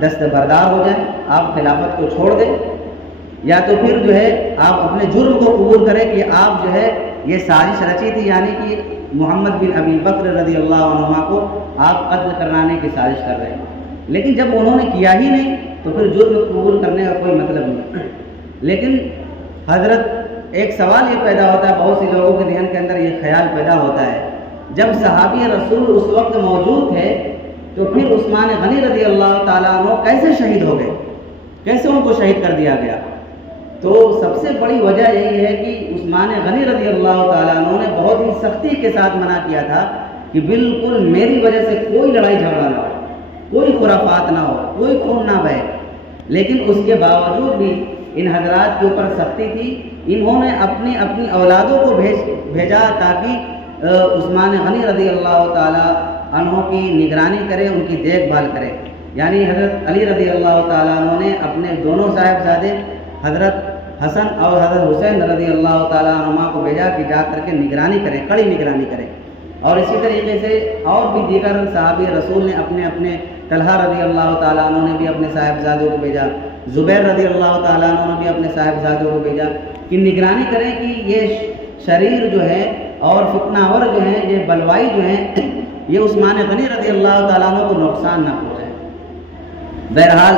دستبردار ہو جائیں، آپ خلافت کو چھوڑ دیں، یا تو پھر جو ہے آپ اپنے جرم کو قبول کریں کہ آپ جو ہے یہ سازش رچی تھی، یعنی کہ محمد بن ابی بکر رضی اللہ عنہ کو آپ قتل کرانے کی سازش کر رہے ہیں۔ لیکن جب انہوں نے کیا ہی نہیں تو پھر جرم قبول کرنے کا کوئی مطلب نہیں۔ لیکن حضرت ایک سوال یہ پیدا ہوتا ہے، بہت سے لوگوں کے ذہن کے اندر یہ خیال پیدا ہوتا ہے، جب صحابی رسول اس وقت موجود تھے تو پھر عثمان غنی رضی اللہ تعالیٰ عنہ کیسے شہید ہو گئے، کیسے ان کو شہید کر دیا گیا؟ تو سب سے بڑی وجہ یہی ہے کہ عثمان غنی رضی اللہ تعالیٰ عنہ نے بہت ہی سختی کے ساتھ منع کیا تھا کہ بالکل میری وجہ سے کوئی لڑائی جھگڑا نہ ہو، کوئی خرافات نہ ہو، کوئی خون نہ بہے۔ لیکن اس کے باوجود بھی ان حضرات کے اوپر سختی تھی، انہوں نے اپنی اولادوں کو بھیجا تاکہ عثمان غنی رضی اللہ تعالیٰ عنہ کی نگرانی کرے، ان کی دیکھ بھال کرے۔ یعنی حضرت علی رضی اللہ تعالیٰ عنہ نے اپنے دونوں صاحبزادے حضرت حسن اور حضرت حسین رضی اللہ تعالیٰ عنہ کو بھیجا کہ جا کر کے نگرانی کریں، کڑی نگرانی کریں۔ اور اسی طریقے سے اور بھی دیگر صحابی رسول نے اپنے طلحہ رضی اللہ تعالیٰ عنہ نے بھی اپنے صاحبزادوں کو بھیجا، زبیر رضی اللہ تعالیٰ عنہ نے بھی اپنے صاحبزادوں کو بھیجا کہ نگرانی کریں کہ یہ شریر جو ہے اور فتنہ ور جو ہیں، یہ بلوائی جو ہیں، یہ عثمان غنی رضی اللہ تعالیٰ عنہ کو نقصان نہ پہنچائے۔ بہرحال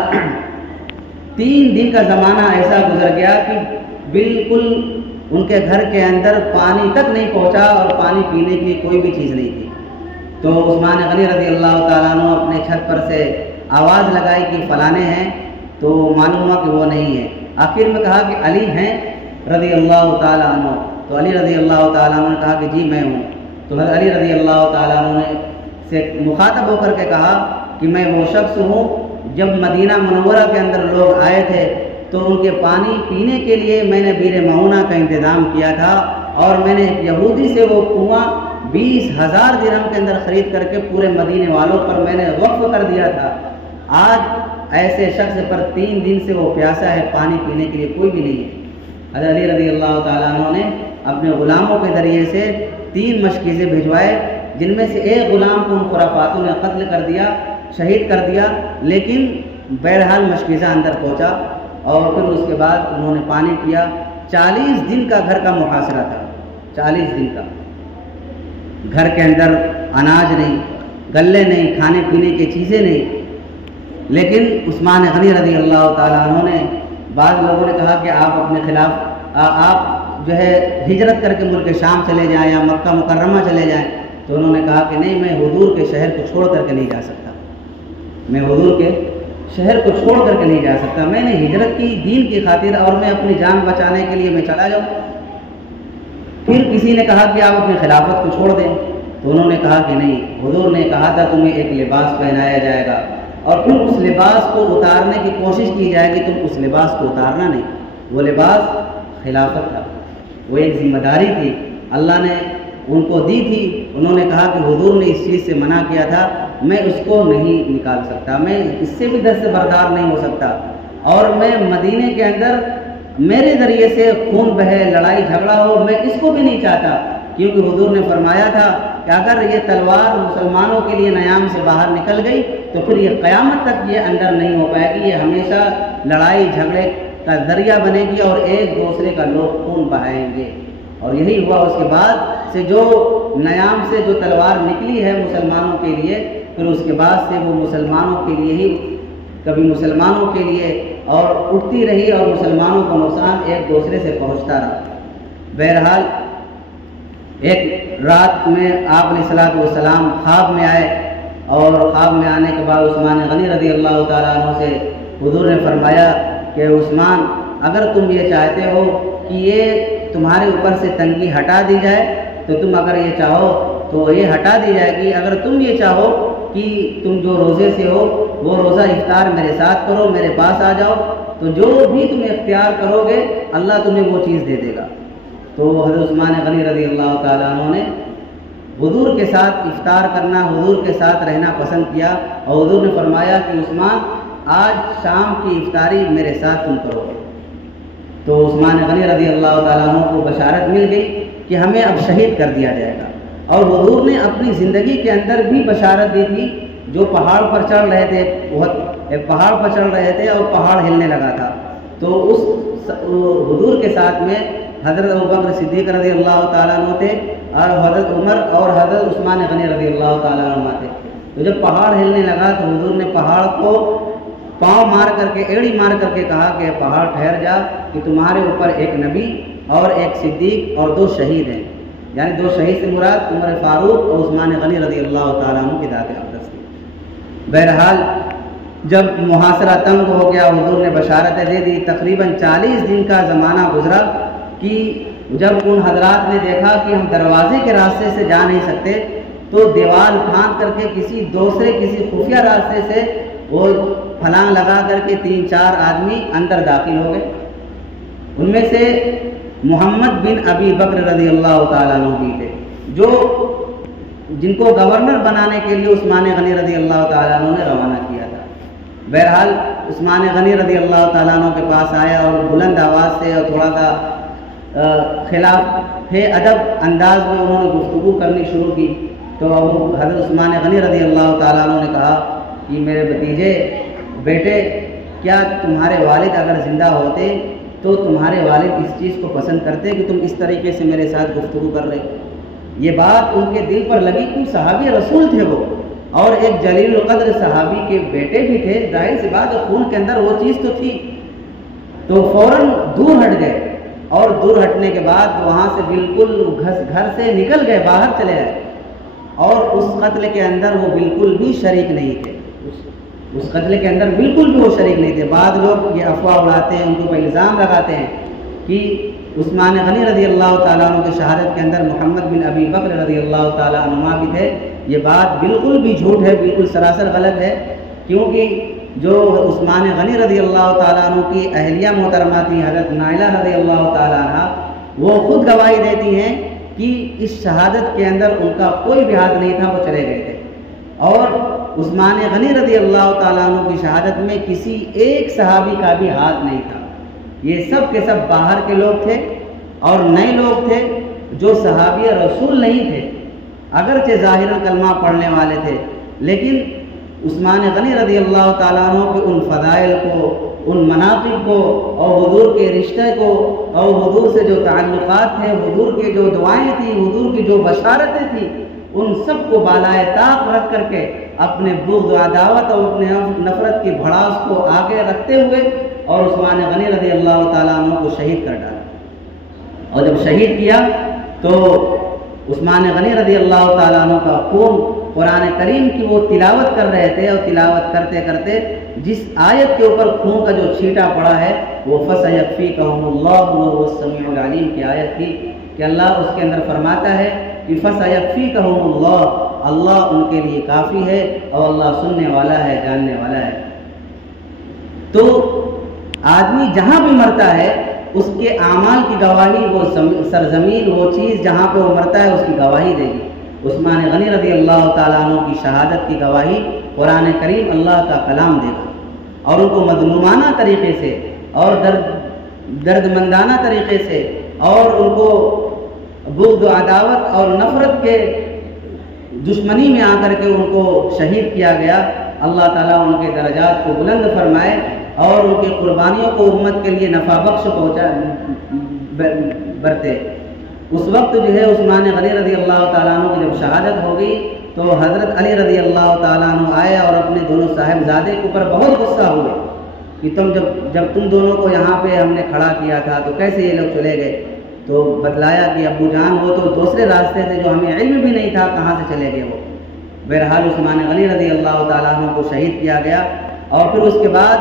3 دن کا زمانہ ایسا گزر گیا کہ بالکل ان کے گھر کے اندر پانی تک نہیں پہنچا اور پانی پینے کی کوئی بھی چیز نہیں تھی۔ تو عثمان غنی رضی اللہ تعالیٰ عنہ اپنے چھت پر سے آواز لگائی کہ فلانے ہیں، تو معلوم ہوا کہ وہ نہیں ہے۔ آخر میں کہا کہ علی ہیں رضی اللہ تعالیٰ عنہ، تو علی رضی اللہ تعالیٰ عنہ نے کہا کہ جی میں ہوں۔ تو حضرت علی رضی اللہ تعالیٰ عنہ نے سے مخاطب ہو کر کے کہا کہ میں وہ شخص ہوں جب مدینہ منورہ کے اندر لوگ آئے تھے تو ان کے پانی پینے کے لیے میں نے بیر معونہ کا انتظام کیا تھا، اور میں نے ایک یہودی سے وہ کنواں 20,000 درہم کے اندر خرید کر کے پورے مدینے والوں پر میں نے وقف کر دیا تھا۔ آج ایسے شخص پر 3 دن سے وہ پیاسا ہے، پانی پینے کے لیے کوئی بھی نہیں ہے۔ حضرت علی رضی اللہ تعالیٰ عنہ نے اپنے غلاموں کے ذریعے سے 3 مشکیزیں بھجوائے، جن میں سے ایک غلام کو ان خرافاتوں نے قتل کر دیا، شہید کر دیا، لیکن بہرحال مشکیزہ اندر پہنچا، اور پھر اس کے بعد انہوں نے پانی پیا۔ 40 دن کا گھر کا محاصرہ تھا، 40 دن کا، گھر کے اندر اناج نہیں، غلے نہیں، کھانے پینے کی چیزیں نہیں، لیکن عثمان غنی رضی اللہ تعالیٰ عنہ نے، بعض لوگوں نے کہا کہ آپ اپنے خلاف آپ جو ہے ہجرت کر کے ملک شام چلے جائیں یا مکہ مکرمہ چلے جائیں، تو انہوں نے کہا کہ نہیں، میں حضور کے شہر کو چھوڑ کر کے نہیں جا سکتا، میں حضور کے شہر کو چھوڑ کر کے نہیں جا سکتا، میں نے ہجرت کی دین کی خاطر، اور میں اپنی جان بچانے کے لیے میں چلا جاؤں۔ پھر کسی نے کہا کہ آپ اپنی خلافت کو چھوڑ دیں، تو انہوں نے کہا کہ نہیں، حضور نے کہا تھا تمہیں ایک لباس پہنایا جائے گا، اور پھر اس لباس کو اتارنے کی کوشش کی جائے گی، تم اس لباس کو اتارنا نہیں۔ وہ لباس خلافت تھا، وہ ایک ذمہ داری تھی، اللہ نے ان کو دی تھی۔ انہوں نے کہا کہ حضور نے اس چیز سے منع کیا تھا، میں اس کو نہیں نکال سکتا، میں اس سے بھی دست بردار نہیں ہو سکتا، اور میں مدینے کے اندر میرے ذریعے سے خون بہے، لڑائی جھگڑا ہو، میں اس کو بھی نہیں چاہتا، کیونکہ حضور نے فرمایا تھا کہ اگر یہ تلوار مسلمانوں کے لیے نیام سے باہر نکل گئی تو پھر یہ قیامت تک یہ اندر نہیں ہو پائے گی، یہ ہمیشہ لڑائی جھگڑے کا ذریعہ بنے گی اور ایک دوسرے کا لوگ خون بہائیں گے۔ اور یہی ہوا، اس کے بعد سے جو نیام سے جو تلوار نکلی ہے مسلمانوں کے لیے، پھر اس کے بعد سے وہ مسلمانوں کے لیے ہی، کبھی مسلمانوں کے لیے اور اٹھتی رہی، اور مسلمانوں کا نقصان ایک دوسرے سے پہنچتا رہا۔ بہرحال ایک رات میں آپ علیہ الصلوۃ والسلام خواب میں آئے، اور خواب میں آنے کے بعد عثمان غنی رضی اللہ تعالیٰ عنہ سے حضور نے فرمایا کہ عثمان، اگر تم یہ چاہتے ہو کہ یہ تمہارے اوپر سے تنگی ہٹا دی جائے تو تم اگر یہ چاہو تو یہ ہٹا دی جائے گی، اگر تم یہ چاہو کہ تم جو روزے سے ہو وہ روزہ افطار میرے ساتھ کرو، میرے پاس آ جاؤ، تو جو بھی تم اختیار کرو گے اللہ تمہیں وہ چیز دے دے گا۔ تو حضرت عثمان غنی رضی اللہ تعالیٰ عنہ نے حضور کے ساتھ افطار کرنا، حضور کے ساتھ رہنا پسند کیا، اور حضور نے فرمایا کہ عثمان، آج شام کی افطاری میرے ساتھ تم کرو گے۔ تو عثمان غنی رضی اللہ تعالیٰ عنہ کو بشارت مل گئی کہ ہمیں اب شہید کر دیا جائے گا، اور حضور نے اپنی زندگی کے اندر بھی بشارت دی تھی۔ جو پہاڑ پر چڑھ رہے تھے، ایک پہاڑ پر چڑھ رہے تھے اور پہاڑ ہلنے لگا تھا، تو اس حضور کے ساتھ میں حضرت ابوبکر صدیق رضی اللہ تعالیٰ عنہ تھے، اور حضرت عمر اور حضرت عثمان غنی رضی اللہ تعالیٰ عنہ تھے۔ تو جب پہاڑ ہلنے لگا تو حضور نے پہاڑ کو پاؤں مار کر کے، ایڑی مار کر کے کہا کہ پہاڑ ٹھہر جا، کہ تمہارے اوپر ایک نبی اور ایک صدیق اور 2 شہید ہیں، یعنی 2 شہید سے مراد عمر فاروق اور عثمان غنی رضی اللہ تعالیٰ عنہ کی ذات اقدس کی۔ بہرحال جب محاصرہ تنگ ہو گیا، حضور نے بشارتیں دے دی، تقریباً 40 دن کا زمانہ گزرا، کہ جب ان حضرات نے دیکھا کہ ہم دروازے کے راستے سے جا نہیں سکتے، تو دیوار پھاند کر کے کسی خفیہ راستے سے وہ پھلانگ لگا کر کے 3-4 آدمی اندر داخل ہو گئے۔ ان میں سے محمد بن ابی بکر رضی اللہ تعالیٰ عنہ بھی تھے، جن کو گورنر بنانے کے لیے عثمان غنی رضی اللہ تعالیٰ عنہ نے روانہ کیا تھا۔ بہرحال عثمان غنی رضی اللہ تعالیٰ عنہ کے پاس آیا، اور بلند آواز سے اور تھوڑا سا خلاف ادب انداز میں انہوں نے گفتگو کرنی شروع کی۔ تو حضرت عثمان غنی رضی اللہ تعالیٰ عنہ نے کہا کہ میرے بھتیجے، بیٹے، کیا تمہارے والد اگر زندہ ہوتے تو تمہارے والد اس چیز کو پسند کرتے کہ تم اس طریقے سے میرے ساتھ گفتگو کر رہے؟ یہ بات ان کے دل پر لگی، کہ صحابی رسول تھے وہ، اور ایک جلیل القدر صحابی کے بیٹے بھی تھے، ظاہر سی بات خون کے اندر وہ چیز تو تھی۔ تو فوراً دور ہٹ گئے، اور دور ہٹنے کے بعد وہاں سے بالکل گھر سے نکل گئے، باہر چلے گئے، اور اس قتل کے اندر وہ بالکل بھی شریک نہیں تھے، اس قتل کے اندر بالکل بھی وہ شریک نہیں تھے۔ بعض لوگ یہ افواہ اڑاتے ہیں، ان کو الزام لگاتے ہیں کہ عثمان غنی رضی اللہ تعالیٰ عنہ کی شہادت کے اندر محمد بن ابی بکر رضی اللہ تعالیٰ عنہ بھی تھے۔ یہ بات بالکل بھی جھوٹ ہے، بالکل سراسر غلط ہے، کیونکہ جو عثمان غنی رضی اللہ تعالیٰ عنہ کی اہلیہ محترمہ تھی حضرت نائلہ رضی اللہ تعالیٰ عنہ، وہ خود گواہی دیتی ہیں کہ اس شہادت کے اندر ان کا کوئی بھی ہاتھ نہیں تھا، وہ چلے گئے تھے۔ اور عثمان غنی رضی اللہ تعالیٰ عنہ کی شہادت میں کسی ایک صحابی کا بھی ہاتھ نہیں تھا، یہ سب کے سب باہر کے لوگ تھے اور نئے لوگ تھے جو صحابی رسول نہیں تھے، اگرچہ ظاہراً کلمہ پڑھنے والے تھے، لیکن عثمان غنی رضی اللہ تعالیٰ عنہ کے ان فضائل کو، ان مناقب کو، اور حضور کے رشتے کو، اور حضور سے جو تعلقات تھے، حضور کے جو دعائیں تھیں، حضور کی جو بشارتیں تھیں، ان سب کو بالائے طاق رکھ کر کے اپنے بغض و عداوت اور اپنے نفرت کی بھڑاس کو آگے رکھتے ہوئے اور عثمان غنی رضی اللہ تعالیٰ عنہ کو شہید کر ڈالا۔ اور جب شہید کیا تو عثمان غنی رضی اللہ تعالیٰ عنہ کا خون قرآن کریم کی وہ تلاوت کر رہے تھے، اور تلاوت کرتے کرتے جس آیت کے اوپر خون کا جو چھینٹا پڑا ہے وہ فَسَيَكْفِيكَهُمُ اللَّهُ وَهُوَ السَّمِيعُ الْعَلِيمُ کی آیت تھی کہ اللہ اس کے اندر فرماتا ہے کہ فَسَيَكْفِيكَهُمُ اللَّهُ، اللہ ان کے لیے کافی ہے اور اللہ سننے والا ہے، جاننے والا ہے۔ تو آدمی جہاں بھی مرتا ہے اس کے اعمال کی گواہی، وہ سرزمین، وہ چیز جہاں پہ وہ مرتا ہے اس کی گواہی دے گی۔ عثمان غنی رضی اللہ تعالیٰ عنہ کی شہادت کی گواہی قرآن کریم اللہ کا کلام دے گا، اور ان کو مظلومانہ طریقے سے اور درد مندانہ طریقے سے اور ان کو بغض و عداوت اور نفرت کے دشمنی میں آ کر کے ان کو شہید کیا گیا۔ اللہ تعالیٰ ان کے درجات کو بلند فرمائے اور ان کی قربانیوں کو امت کے لیے نفع بخش برتے۔ اس وقت جو ہے عثمان غنی رضی اللہ تعالیٰ عنہ کی جب شہادت ہو گئی تو حضرت علی رضی اللہ تعالیٰ عنہ آئے اور اپنے دونوں صاحبزادے کے اوپر بہت غصہ ہوئے کہ جب تم دونوں کو یہاں پہ ہم نے کھڑا کیا تھا تو کیسے یہ لوگ چلے گئے؟ تو بتلایا کہ ابو جان وہ تو دوسرے راستے سے جو ہمیں علم بھی نہیں تھا کہاں سے چلے گئے وہ۔ بہرحال عثمان غنی رضی اللہ تعالیٰ عنہ کو شہید کیا گیا، اور پھر اس کے بعد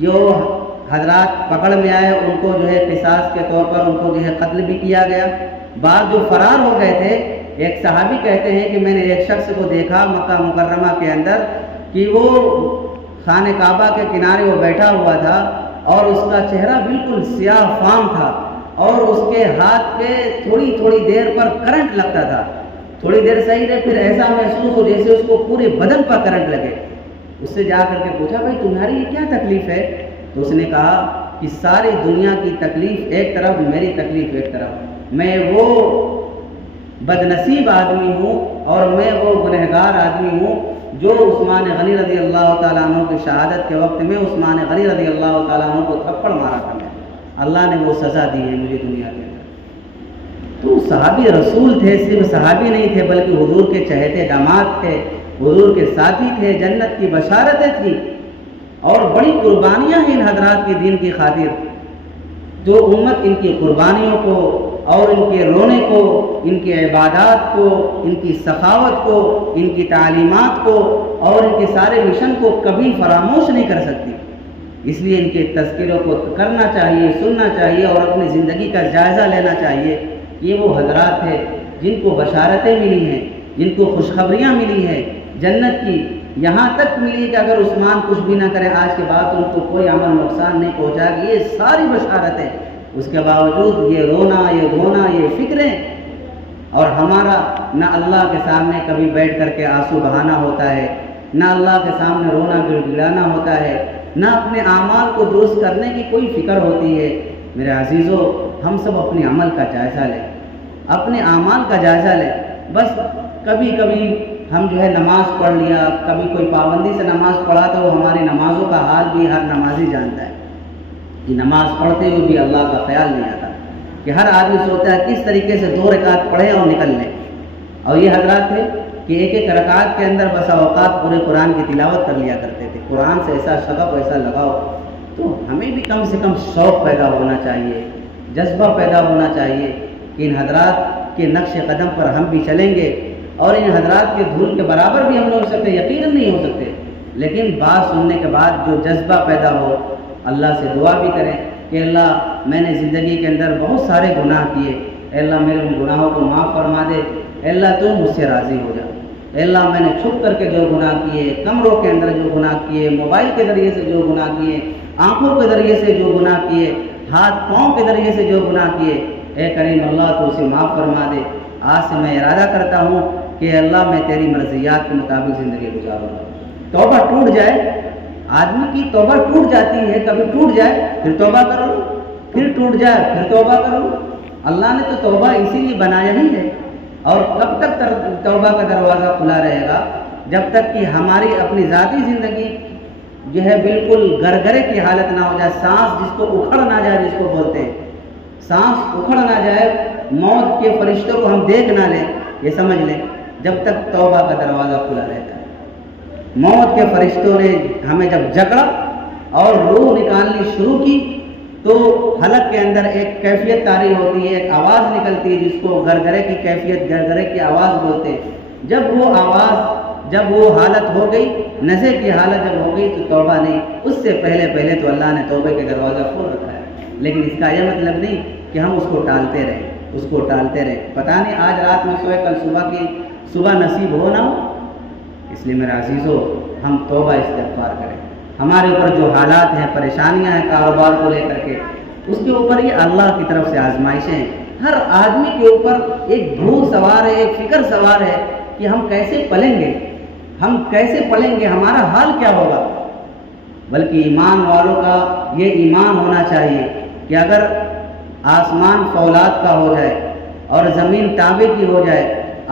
جو حضرات پکڑ میں آئے ان کو جو ہے قصاص کے طور پر ان کو جو ہے قتل بھی کیا گیا۔ بعض جو فرار ہو گئے تھے، ایک صحابی کہتے ہیں کہ میں نے ایک شخص کو دیکھا مکہ مکرمہ کے اندر کہ وہ خانہ کعبہ کے کنارے وہ بیٹھا ہوا تھا اور اس کا چہرہ بالکل سیاہ فام تھا، اور اس کے ہاتھ پہ تھوڑی تھوڑی دیر پر کرنٹ لگتا تھا، تھوڑی دیر صحیح رہے پھر ایسا محسوس ہو جیسے اس کو پورے بدن پر کرنٹ لگے۔ اس سے جا کر کے پوچھا بھائی تمہاری یہ کیا تکلیف ہے؟ تو اس نے کہا کہ ساری دنیا کی تکلیف ایک طرف، میری تکلیف ایک طرف، میں وہ بد نصیب آدمی ہوں اور میں وہ گنہگار آدمی ہوں جو عثمان غنی رضی اللہ تعالیٰ عنہ کی شہادت کے وقت میں عثمان غنی رضی اللہ تعالیٰ عنہ کو تھپڑ مارا تھا، میں اللہ نے وہ سزا دی ہے مجھے دنیا کے اندر۔ تو صحابی رسول تھے، صرف صحابی نہیں تھے بلکہ حضور کے چہیتے داماد تھے، حضور کے ساتھی تھے، جنت کی بشارتیں تھیں، اور بڑی قربانیاں ہیں ان حضرات کے دین کی خاطر۔ جو امت ان کی قربانیوں کو اور ان کے رونے کو، ان کی عبادات کو، ان کی سخاوت کو، ان کی تعلیمات کو اور ان کے سارے مشن کو کبھی فراموش نہیں کر سکتی، اس لیے ان کے تذکروں کو کرنا چاہیے، سننا چاہیے اور اپنی زندگی کا جائزہ لینا چاہیے۔ یہ وہ حضرات ہیں جن کو بشارتیں ملی ہیں، جن کو خوشخبریاں ملی ہیں جنت کی، یہاں تک ملی کہ اگر عثمان کچھ بھی نہ کرے آج کے بعد ان کو کوئی عمل نقصان نہیں پہنچا گی، یہ ساری بشارتیں۔ اس کے باوجود یہ رونا، یہ دھونا، یہ فکریں، اور ہمارا نہ اللہ کے سامنے کبھی بیٹھ کر کے آنسو بہانا ہوتا ہے، نہ اللہ کے سامنے رونا گڑ گڑانا ہوتا ہے، نہ اپنے اعمال کو درست کرنے کی کوئی فکر ہوتی ہے۔ میرے عزیزو، ہم سب اپنے عمل کا جائزہ لیں، اپنے اعمال کا جائزہ لیں۔ بس کبھی کبھی ہم جو ہے نماز پڑھ لیا، کبھی کوئی پابندی سے نماز پڑھا تو وہ ہماری نمازوں کا حال بھی ہر نمازی جانتا ہے کہ نماز پڑھتے ہوئے بھی اللہ کا خیال نہیں آتا، کہ ہر آدمی سوچتا ہے کس طریقے سے 2 رکعت پڑھیں اور نکل لیں۔ اور یہ حضرات تھے کہ ایک ایک رکعت کے اندر بسا اوقات پورے قرآن کی تلاوت کر لیا کرتے تھے۔ قرآن سے ایسا شغف، ایسا لگاؤ، تو ہمیں بھی کم سے کم شوق پیدا ہونا چاہیے، جذبہ پیدا ہونا چاہیے کہ ان حضرات کے نقش قدم پر ہم بھی چلیں گے، اور ان حضرات کے دھول کے برابر بھی ہم نہیں ہو سکتے، یقیناً نہیں ہو سکتے، لیکن بات سننے کے بعد جو جذبہ پیدا ہو، اللہ سے دعا بھی کریں کہ اللہ میں نے زندگی کے اندر بہت سارے گناہ کیے، اے اللہ میرے ان گناہوں کو معاف فرما دے، اے اللہ تو مجھ سے راضی ہو جا۔ اے اللہ میں نے چھپ کر کے جو گناہ کیے، کمروں کے اندر جو گناہ کیے، موبائل کے ذریعے سے جو گناہ کیے، آنکھوں کے ذریعے سے جو گناہ کیے، ہاتھ پاؤں کے ذریعے سے جو گناہ کیے، اے کریم اللہ تو اسے معاف فرما دے۔ آج سے میں ارادہ کرتا ہوں کہ اللہ میں تیری مرضیات کے مطابق زندگی گزاروں گا۔ توبہ ٹوٹ جائے، آدمی کی توبہ ٹوٹ جاتی ہے، کبھی ٹوٹ جائے پھر توبہ کرو، پھر ٹوٹ جائے پھر توبہ کرو۔ اللہ نے تو توبہ اسی لیے بنایا ہی ہے، اور کب تک توبہ کا دروازہ کھلا رہے گا؟ جب تک کہ ہماری اپنی ذاتی زندگی جو ہے بالکل گرگرے کی حالت نہ ہو جائے، سانس جس کو اکھڑ نہ جائے، جس کو بولتے ہیں سانس اکھڑ نہ جائے، موت کے فرشتوں کو ہم دیکھ نہ لیں، یہ سمجھ لیں جب تک توبہ کا دروازہ کھلا رہتا ہے۔ موت کے فرشتوں نے ہمیں جب جکڑا اور روح نکالنی شروع کی تو حلق کے اندر ایک کیفیت طاری ہوتی ہے، ایک آواز نکلتی ہے جس کو گرگرے کی کیفیت، گرگرے کی آواز بولتے ہیں۔ جب وہ حالت ہو گئی، نشے کی حالت جب ہو گئی تو توبہ نہیں، اس سے پہلے تو اللہ نے توبے کے دروازہ کھول رکھا ہے، لیکن اس کا یہ مطلب نہیں کہ ہم اس کو ٹالتے رہیں۔ پتہ نہیں آج رات میں سوئے کل صبح نصیب ہو نہ ہو، اس لیے میرے عزیزو ہم توبہ استغفار کریں۔ ہمارے اوپر جو حالات ہیں، پریشانیاں ہیں کاروبار کو لے کر کے، اس کے اوپر یہ اللہ کی طرف سے آزمائشیں ہیں۔ ہر آدمی کے اوپر ایک بھوک سوار ہے، ایک فکر سوار ہے کہ ہم کیسے پلیں گے، ہمارا حال کیا ہوگا۔ بلکہ ایمان والوں کا یہ ایمان ہونا چاہیے کہ اگر آسمان فولاد کا ہو جائے اور زمین تانبے کی ہو جائے،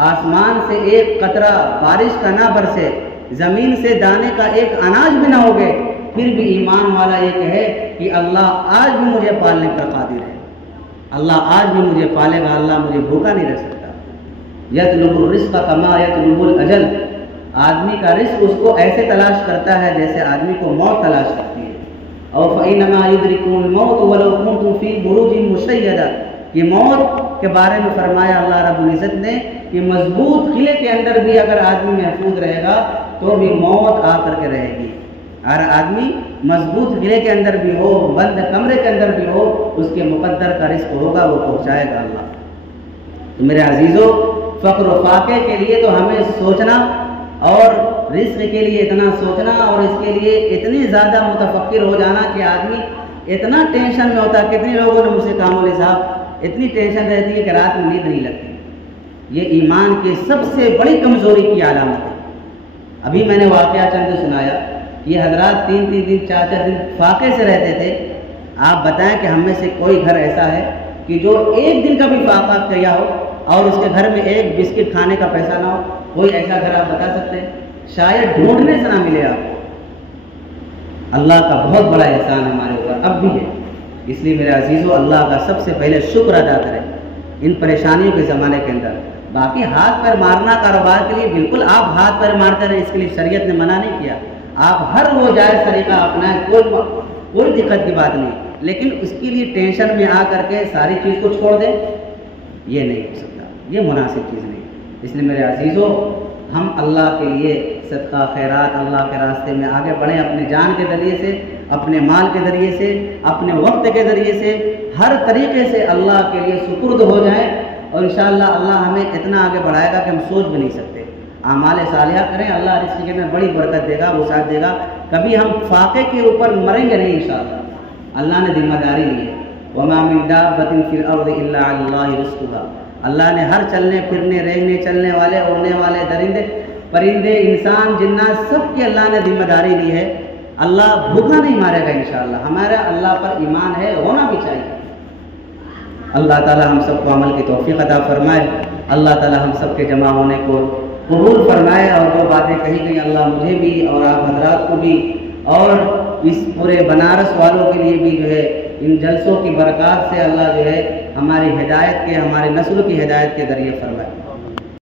آسمان سے ایک قطرہ بارش کا نہ برسے، زمین سے دانے کا ایک اناج بھی نہ ہوگے، پھر بھی ایمان والا یہ کہے کہ اللہ آج بھی مجھے پالنے پر قادر ہے، اللہ آج بھی مجھے پالے گا، اللہ مجھے بھوکا نہیں رہ سکتا۔ یطلب الرزق کما یطلب الاجل، آدمی کا رزق اس کو ایسے تلاش کرتا ہے جیسے آدمی کو موت تلاش کرتی ہے۔ اور فإنما يدركون الموت ولو كنتم في بروج مشيدة، کہ موت کے بارے میں فرمایا اللہ رب العزت نے کہ مضبوط قلعے کے اندر بھی اگر آدمی محفوظ رہے گا تو بھی موت آ کر کے رہے گی۔ ہر آدمی مضبوط قلعے کے اندر بھی ہو، بند کمرے کے اندر بھی ہو، اس کے مقدر کا رزق ہوگا، وہ پہنچائے گا اللہ۔ تو میرے عزیزو، فقر و فاقے کے لیے تو ہمیں سوچنا، اور رزق کے لیے اتنا سوچنا، اور اس کے لیے اتنی زیادہ متفکر ہو جانا کہ آدمی اتنا ٹینشن میں ہوتا ہے۔ کتنے لوگوں نے مجھ سے کہا مولوی صاحب اتنی ٹینشن رہتی ہے کہ رات میں نیند نہیں لگتی۔ یہ ایمان کی سب سے بڑی کمزوری کی علامت ہے۔ ابھی میں نے واقعہ چند سنایا، یہ حضرات 3 دن 4 دن فاقے سے رہتے تھے۔ آپ بتائیں کہ ہم میں سے کوئی گھر ایسا ہے کہ جو ایک دن کا بھی فاقہ کیا ہو اور اس کے گھر میں ایک بسکٹ کھانے کا پیسہ نہ ہو؟ کوئی ایسا گھر آپ بتا سکتے ہیں؟ شاید ڈھونڈنے سے نہ ملے آپ کو۔ اللہ کا بہت بڑا احسان ہمارے اوپر اب بھی ہے، اس لیے میرے عزیزو اللہ کا سب سے پہلے شکر ادا کریں ان پریشانیوں کے زمانے کے اندر۔ باقی ہاتھ پیر مارنا کاروبار کے لیے بالکل آپ ہاتھ پیر مارتے رہیں، اس کے لیے شریعت نے منع نہیں کیا۔ آپ ہر وہ جائز طریقہ اپنائیں، کوئی دقت کی بات نہیں، لیکن اس کے لیے ٹینشن میں آ کر کے ساری چیز کو چھوڑ دیں، یہ نہیں ہو سکتا، یہ مناسب چیز نہیں۔ اس لیے میرے عزیزو ہم اللہ کے لیے صدقہ خیرات، اللہ کے راستے میں آگے بڑھیں، اپنے جان کے ذریعے سے، اپنے مال کے ذریعے سے، اپنے وقت کے ذریعے سے، ہر طریقے سے اللہ کے لیے سپرد ہو جائیں، اور انشاءاللہ اللہ ہمیں اتنا آگے بڑھائے گا کہ ہم سوچ بھی نہیں سکتے۔ اعمال صالحہ کریں، اللہ رزق کے اندر بڑی برکت دے گا، وسعت دے گا۔ کبھی ہم فاقے کے اوپر مریں گے نہیں انشاءاللہ، اللہ نے ذمہ داری لی ہے۔ وَمَا مِن دَابَّةٍ فِي الْأَرْضِ إِلَّا عَلَى اللَّهِ رِزْقُهَا، اللہ نے ہر چلنے پھرنے، رینگنے چلنے والے، اڑنے والے درندے پرندے، انسان جنات، سب کی اللہ نے ذمہ داری لی ہے۔ اللہ بھوکا نہیں مارے گا انشاءاللہ، ہمارا اللہ پر ایمان ہے، ہونا بھی چاہیے۔ اللہ تعالی ہم سب کو عمل کی توفیق عطا فرمائے، اللہ تعالی ہم سب کے جمع ہونے کو قبول فرمائے، اور وہ باتیں کہی گئی اللہ مجھے بھی اور آپ حضرات کو بھی اور اس پورے بنارس والوں کے لیے بھی جو ہے ان جلسوں کی برکات سے اللہ جو ہے ہماری ہدایت کے، ہمارے نسل کی ہدایت کے ذریعے فرمائے۔